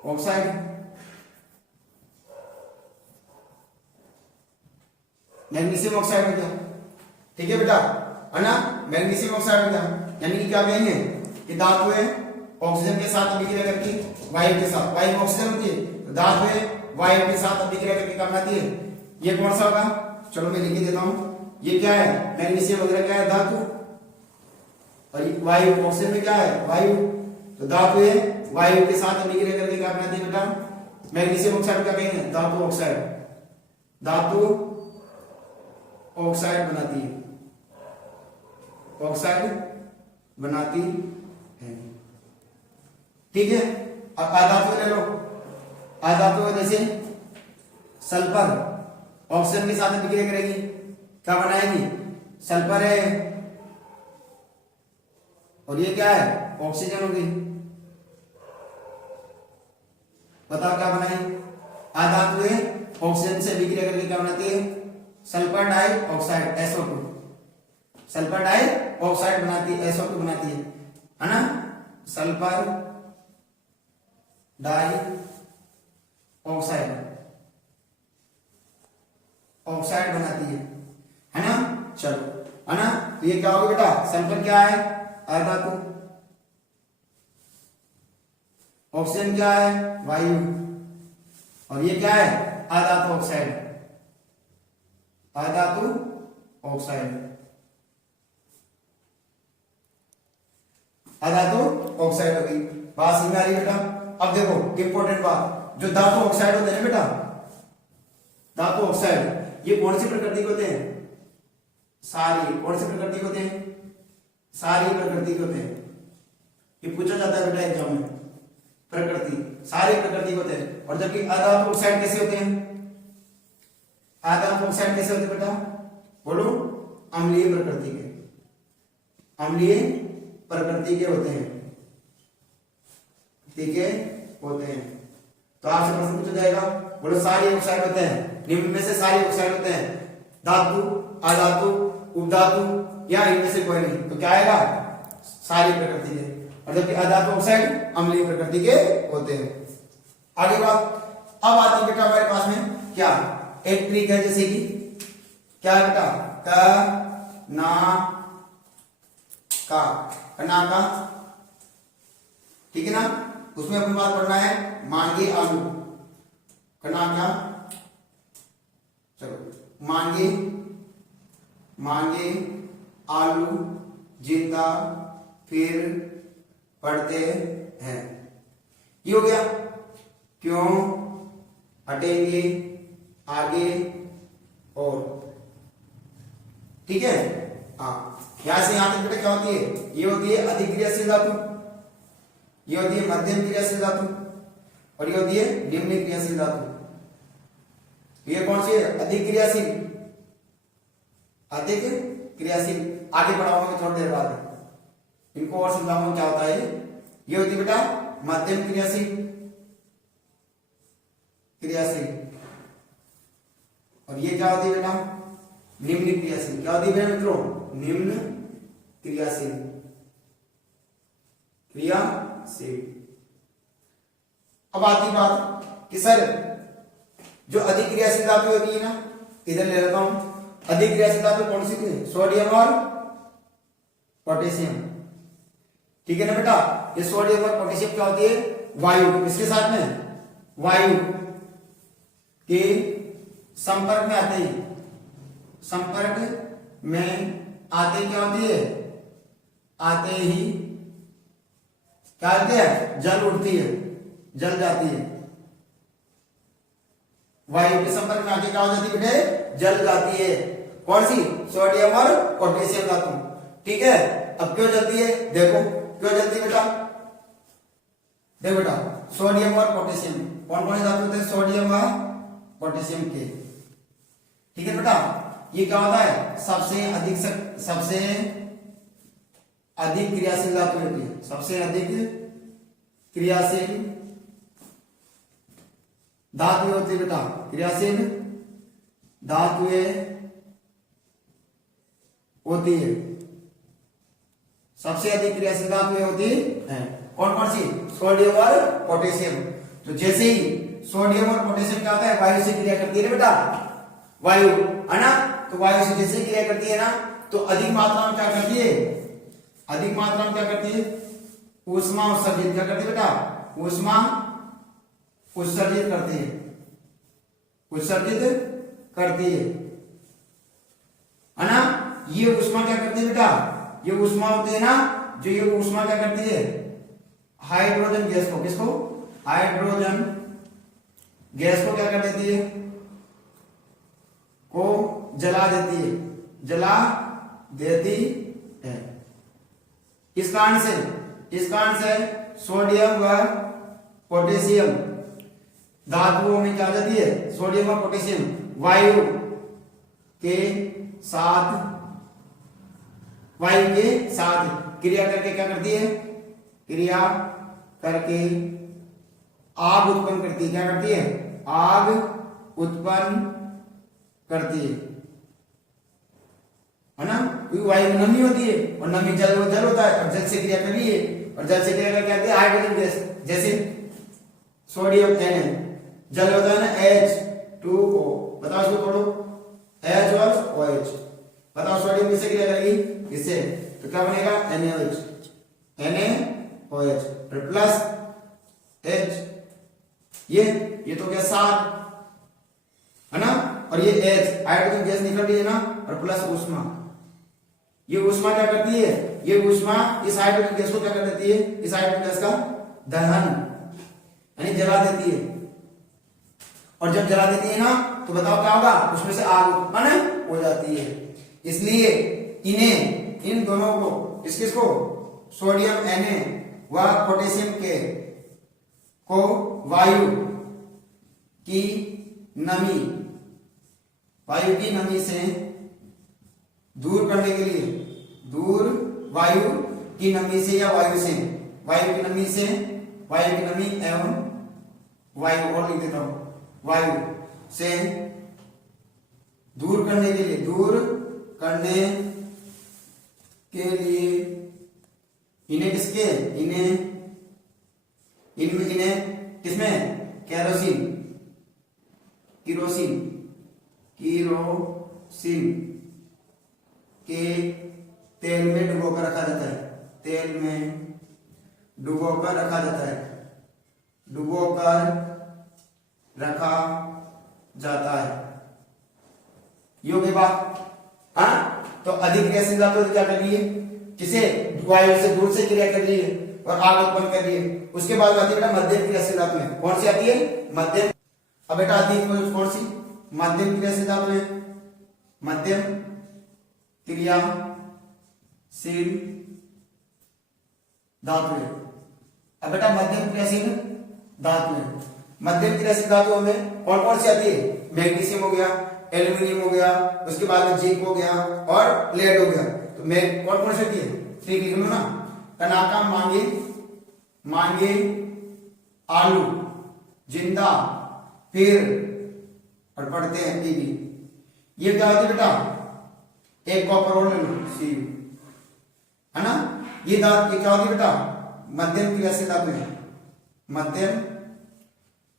ऑक्साइड। मैग्नीशियम ऑक्साइड हो गया, ठीक है बेटा, है ना, मैग्नीशियम ऑक्साइड हो गया। यानी कि क्या कहेंगे कि धातुएं ऑक्सीजन के साथ अभिक्रिया करके वायु के साथ, वायु में ऑक्सीजन होती है तो धातुएं वायु के साथ अभिक्रिया करके क्या बनाती है, ये कौन सा होगा, चलो मैं लिख देता हूं, ये क्या है मैग्नीशियम वगैरह क्या है धातु, और वायु ऑक्सीजन में क्या है वायु, तो धातुएं वायु के साथ अभिक्रिया करके क्या बनाती है बेटा मैग्नीशियम ऑक्साइड। क्या कहेंगे धातु ऑक्साइड, धातु ऑक्साइड बनाती है, ऑक्साइड बनाती है, ठीक है। अब अधातु ले लो, अधातु जैसे सल्फर ऑक्सीजन के साथ अभिक्रिया करेगी, क्या बनाएगी सल्फर है, और ये क्या है ऑक्सीजन होगी, बताओ क्या बनाएगी, अधातुएं ऑक्सीजन से अभिक्रिया करके क्या बनाती है sulphur dioxide SO2, sulphur dioxide बनाती है, SO2 बनाती है ना, सल्फर डाइऑक्साइड ऑक्साइड बनाती है ना, चलो है ना। तो ये क्या होगा बेटा सल्फर क्या है अधातु, ऑक्सीजन क्या है वायु, और ये क्या है अधातु ऑक्साइड, अधातु ऑक्साइड, अधातु ऑक्साइड हो गई। बात समझ में आ रही बेटा। अब देखो इंपॉर्टेंट बात, जो धातु ऑक्साइड होते हैं बेटा, धातु ऑक्साइड ये कौन सी प्रकृति के होते हैं, सारी, कौन सी प्रकृति के होते हैं, सारी प्रकृति के होते हैं। ये पूछा जाता है बेटा एग्जाम में, प्रकृति सारी प्रकृति के होते हैं। और जबकि अधातु ऑक्साइड कैसे होते हैं, अधातु ऑक्साइड कैसे होते हैं बेटा बोलो, अम्लीय प्रकृति के, अम्लीय प्रकृति के होते हैं, ठीक है होते हैं। तो आपसे प्रश्न पूछा जाएगा, बोलो सारी ऑक्साइड होते हैं, निम्न में से सारी ऑक्साइड होते हैं, धातु अधातु उपधातु या इनमें से कोई नहीं, तो क्या आएगा सारी प्रकृति के। और जबकि अधातु ऑक्साइड अम्लीय प्रकृति के होते हैं। आगे बात अब आती है बेटा हमारे पास में क्या एक ट्रिक है, जैसे कि क्या है बेटा क ना का, कना का, ठीक है ना, उसमें अपनी बात पढ़ना है मांगे आलू, कना क्या, चलो मांगे, मांगे आलू जिंदा फिर पढ़ते हैं, ये हो गया। क्यों हटेंगे आगे और, ठीक है। हाँ यहां से यहां तक बेटा क्या होती है, ये होती है अधिक क्रियाशील धातु, ये होती है मध्यम क्रियाशील धातु, और ये होती है निम्न क्रियाशील धातु। ये कौन सी है अधिक क्रियाशील, अधिक क्रियाशील, आगे पढ़ाऊंगा थोड़ी देर बाद, इनको और समझाऊंगा क्या होता है। ये होती है बेटा मध्यम क्रियाशील, क्रियाशील, और ये क्या होती है बेटा निम्न क्रियाशील। क्या होती है बेटा मित्रों निम्न क्रियाशील, क्रियाशील। अब आती बात कि सर जो अधिक क्रियाशील धातु होती है ना, इधर ले लेता हूं, अधिक क्रियाशील धातु कौन सी थी, सोडियम और पोटेशियम। ठीक है ना बेटा। ये सोडियम और पोटेशियम क्या होती है, वायु, इसके साथ में वायु के संपर्क में आते ही, संपर्क में आते क्या होती है, आते ही क्या होती है, जल उठती है, जल जाती है। वायु के संपर्क में आके क्या हो जाती है बेटे, जल जाती है। कौन सी, सोडियम और पोटेशियम धातु। ठीक है, अब क्यों जलती है, देखो क्यों जलती है बेटा। देखो बेटा, सोडियम और पोटेशियम कौन कौन से धातु होते हैं, सोडियम और पोटेशियम के। ठीक है बेटा, ये क्या होता है, सबसे अधिक क्रियाशील धातु होती है, सबसे अधिक क्रियाशील धातु होती है बेटा, क्रियाशील धातुएं होती है, सबसे अधिक क्रियाशील धातुएं होती है। कौन कौन सी, सोडियम और पोटेशियम। तो जैसे ही सोडियम और पोटेशियम क्या होता है, वायु से क्रिया करती है ना बेटा, वायु है ना, तो वायु से जैसे क्रिया करती है ना, तो अधिक मात्रा में क्या करती है, अधिक मात्रा में क्या करती है, ऊष्मा उत्सर्जित, क्या करती है बेटा, ऊष्मा उत्सर्जित करती है, उत्सर्जित करती है ना। ये ऊष्मा क्या करती है बेटा, ये ऊष्मा होती है ना, जो ये ऊष्मा क्या करती है, हाइड्रोजन गैस को, किसको, हाइड्रोजन गैस को क्या कर देती है, को जला देती है, जला देती है। इस कारण से सोडियम व पोटेशियम धातुओं में क्या आ जाती है, सोडियम और पोटेशियम वायु के साथ क्रिया करके क्या करती है, क्रिया करके आग उत्पन्न करती है, क्या करती है, आग उत्पन्न करती है ना। क्योंकि वायु में नमी होती है और नमी जल होता है, और जल से क्रिया कर रही है, और जल से क्रिया करके क्या है, हाइड्रोजन गैस, जैसे सोडियम Na, जल होता है ना H2O, बताओ इसको तोड़ो, H और OH, बताओ सोडियम किससे क्रिया करेगी, इससे, तो क्या बनेगा, NaOH, NaOH प्लस H, ये तो क्या 7 है ना, और ये H हाइड्रोजन गैस निकल रही है ना, और प्लस ऊष्मा, ये ऊष्मा क्या करती है, ये ऊष्मा इस हाइड्रोजन गैस को क्या कर देती है, इस हाइड्रोजन गैस का दहन यानी जला देती है, और जब जला देती है ना, तो बताओ क्या होगा, उसमें से आग उत्पन्न हो जाती है। इसलिए इन दोनों को, किसको, सोडियम Na व पोटेशियम के को वायु की नमी से दूर करने के लिए, वायु की नमी से या वायु की नमी एवं वायु, और लिख देता हूं, वायु से दूर करने के लिए इन्हें किसमें, किरोसिन के तेल में डुबोकर रखा जाता है, डुबोकर रखा जाता है। योग्य बात, हाँ, तो अधिक क्रियाशील धातु क्या कर रही है, किसे, वायु से दूर से क्रिया कर रही है और आग उत्पन्न कर रही है। उसके बाद आती है बेटा मध्यम क्रियाशील धातु है, कौन सी आती है, मध्यम। अब बेटा आती है कौन सी, मध्यम क्रियाशील धातु है, मध्यम क्रियाशील धातु है। अब बेटा मध्यम क्रियाशील धातु है, मध्यम क्रियाशील धातुओं में कौन कौन सी आती है, मैग्नीशियम हो गया, एल्यूमिनियम हो गया, उसके बाद में जिंक हो गया और लेड हो गया। तो मैं कौन कौन सी होती है, ठीक लिख लो ना, कनाका, मांगे, आलू, जिंदा, फिर और पढ़ते हैं पीबी। ये क्या होती है बेटा, एक कॉपर और ले लो, Cu, है ना। ये क्या होती है बेटा, मध्यम क्रियाशील धातु है, मध्यम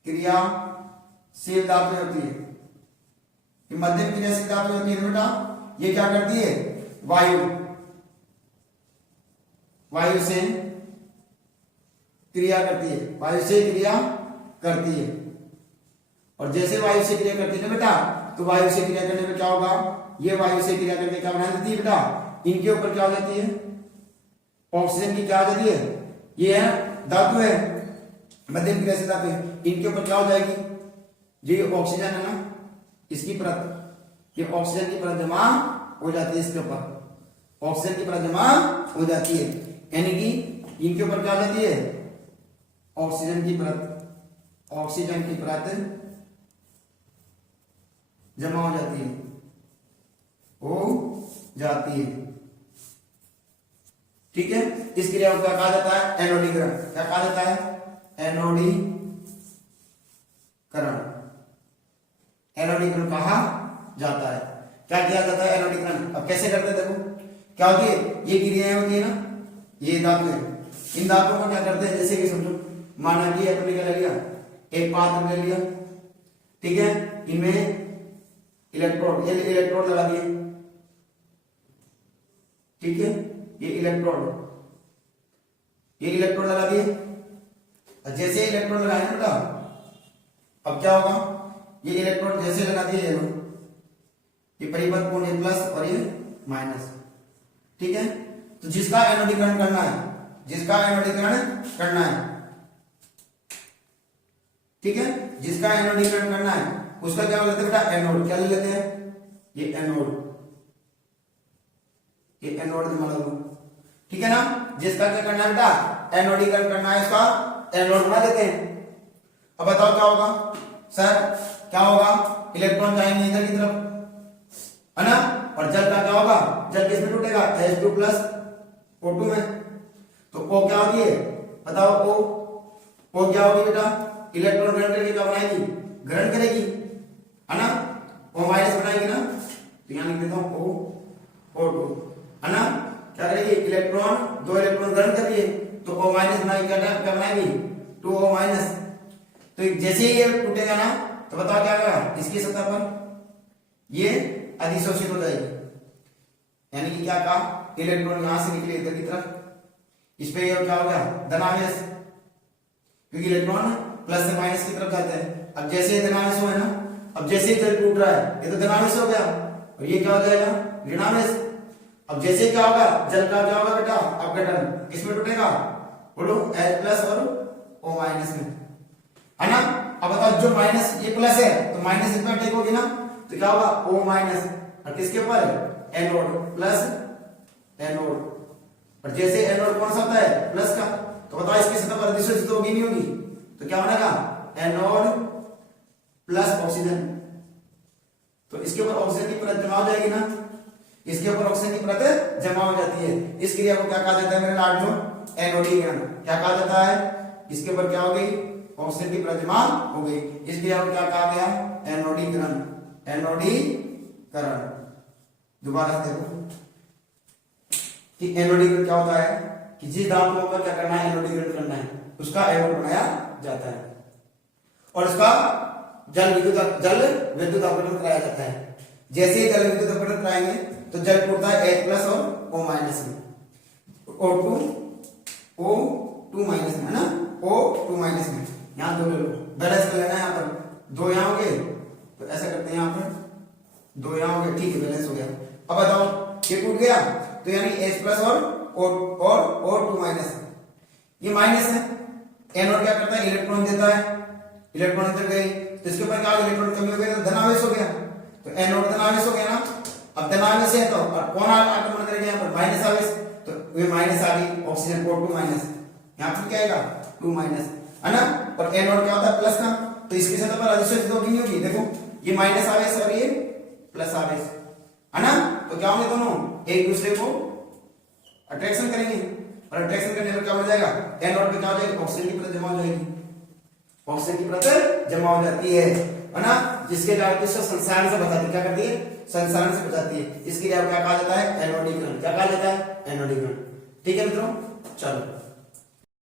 क्रियाशील धातु होती है। मध्यम क्रियाशील धातु होती है बेटा, ये क्या करती है, वायु से क्रिया करती है, वायु से क्रिया करती है। और जैसे वायु से क्रिया करती है ना बेटा, तो वायु से क्रिया करने में क्या होगा, ये वायु से क्रिया करके क्या बना देती है बेटा, इनके ऊपर क्या हो जाती है, ऑक्सीजन की क्या आ जाती है, ये है धातु है, मध्यम क्रिया से धातु है, इनके ऊपर क्या हो जाएगी, ये ऑक्सीजन है ना, इसकी परत, ये ऑक्सीजन की परत जमा हो जाती है, इसके ऊपर ऑक्सीजन की परत जमा हो जाती है, यानी कि इनके ऊपर क्या हो जाती है, ऑक्सीजन की परत, ऑक्सीजन की परत जमा हो जाती है, हो जाती है। ठीक है, इस क्रिया को क्या कहा जाता है, एनोडीकरण। क्या कहा जाता है, एनोडीकरण, एनोडीकरण कहा जाता है। क्या किया जाता है, एनोडीकरण। अब कैसे करते हैं देखो, क्या होती है, ये क्रियाएं होती है ना, ये धातु है, इन धातुओं को क्या करते हैं, जैसे कि समझो माना कि अपने क्या ले लिया, एक पात्र ले लिया, ठीक है, इनमें इलेक्ट्रोड, ये इलेक्ट्रोड लगा दिए, ठीक है, ये इलेक्ट्रोड लगा दिए। जैसे इलेक्ट्रोड लगाए ना बेटा, अब क्या होगा, ये इलेक्ट्रोड जैसे लगा दिए ये परिपथ कोण है प्लस और ये माइनस, ठीक है। तो जिसका एनोडीकरण करना है, जिसका एनोडीकरण करना है, ठीक है, जिसका एनोडीकरण करना है उसका क्या लेते हैं बेटा, एनोड। क्या ले लेते हैं, ये एनोड, ये एनोड दिमाग लो, ठीक है ना। जिसका क्या करना है बेटा, एनोडीकरण करना है, इसका एनोड बना देते हैं। अब बताओ क्या होगा सर, क्या होगा, इलेक्ट्रॉन जाएंगे इधर की तरफ, है ना, और जल का क्या होगा, जल किसमें टूटेगा, H2 प्लस O2 में। तो O क्या होती है बताओ, O क्या होगी बेटा, इलेक्ट्रॉन ग्रहण करके क्या बनाएगी, ग्रहण करेगी, है ना, O माइनस बनाएगी ना, तो यहां लिख देता हूं O2, है ना। क्या करेगी, इलेक्ट्रॉन, दो इलेक्ट्रॉन ग्रहण कर रही है, तो O माइनस बनाएगी, क्या बनाएगी, 2O माइनस। तो जैसे ही ये टूटेगा ना, तो बताओ क्या होगा, इसकी सतह पर ये अधिशोषित हो जाएगी, यानी कि क्या कहा, इलेक्ट्रॉन यहां से निकले इधर की तरफ, इस पे ये क्या हो गया, धनावेश, क्योंकि इलेक्ट्रॉन प्लस से माइनस की तरफ जाते हैं। अब जैसे ये धनावेश हो है ना, अब जैसे ही जल टूट रहा है, ये तो धनावेश हो गया, और ये क्या हो जाएगा, ऋणावेश। अब जैसे क्या होगा, जल का क्या होगा बेटा, अपघटन, किसमें टूटेगा, बोलो H प्लस और O माइनस में, है ना। अब बताओ जो माइनस, ये प्लस है तो माइनस इसमें अटैक होगी ना, तो क्या होगा, O माइनस, और किसके ऊपर, एनोड प्लस एनोड। और जैसे एनोड कौन सा होता है, प्लस का, तो बताओ इसकी सतह पर अधिशोषित होगी नहीं होगी, तो क्या बनेगा, एनोड प्लस ऑक्सीजन। तो इसके ऊपर ऑक्सीजन की परत जमा हो जाएगी ना, इसके ऊपर ऑक्सीजन की परत जमा हो जाती है। इस क्रिया को क्या कहा जाता है मेरे लाडलो, एनोडीकरण। क्या कहा जाता है, इसके ऊपर क्या हो गई, ऑक्सीजन की परत जमा हो गई, इस क्रिया को क्या कहा गया, एनोडीकरण, एनोडीकरण। दोबारा देखो कि एनोडीकरण क्या होता है, कि जिस धातुओं का क्या करना है, एनोडीकरण करना है, उसका एनोड बनाया जाता है, और उसका जल विद्युत अपघटन कराया जाता है। जैसे ही जल विद्युत अपघटन कराएंगे तो जल टूटता है H प्लस और O माइनस में, O2 माइनस में, है ना, O2 माइनस में। यहाँ दो ले लो, बैलेंस कर लेना है, यहाँ पर दो यहाँ हो गए, तो ऐसा करते हैं, यहाँ पर दो यहाँ हो गए, ठीक है, बैलेंस हो गया। अब बताओ ये टूट गया, तो यानी H प्लस और O2 माइनस, ये माइनस है, एनोड क्या करता है, इलेक्ट्रॉन देता है, इलेक्ट्रॉन अंदर गए, तो इसके ऊपर क्या, इलेक्ट्रॉन कमी हो गई, तो धनावेश हो गया, तो एनोड धनावेश हो गया ना। अब धनावेश है तो कौन आक्रमण करेगा, यहाँ पर माइनस आवेश, तो ये माइनस आ गई, ऑक्सीजन O2 माइनस, यहाँ पर क्या आएगा, 2 माइनस, है ना। और एनोड क्या होता है, प्लस का, तो इसकी सतह पर अधिशोषित होगी नहीं होगी, देखो ये माइनस आवेश और ये प्लस आवेश, है ना। तो क्या होंगे, दोनों एक दूसरे को अट्रैक्शन करेंगे, और अट्रैक्शन करने पर क्या हो जाएगा, एनोड पे क्या हो जाएगा, ऑक्सीजन की परत जमा हो जाएगी, ऑक्सीजन की परत जमा हो जाती है ना, जिसके कारण इसको संसारण से बचाती है, क्या करती है, संसारण से बचाती है। इसके लिए क्या कहा जाता है, एनोडीकरण। क्या कहा जाता है, एनोडीकरण। ठीक है मित्रों, चलो।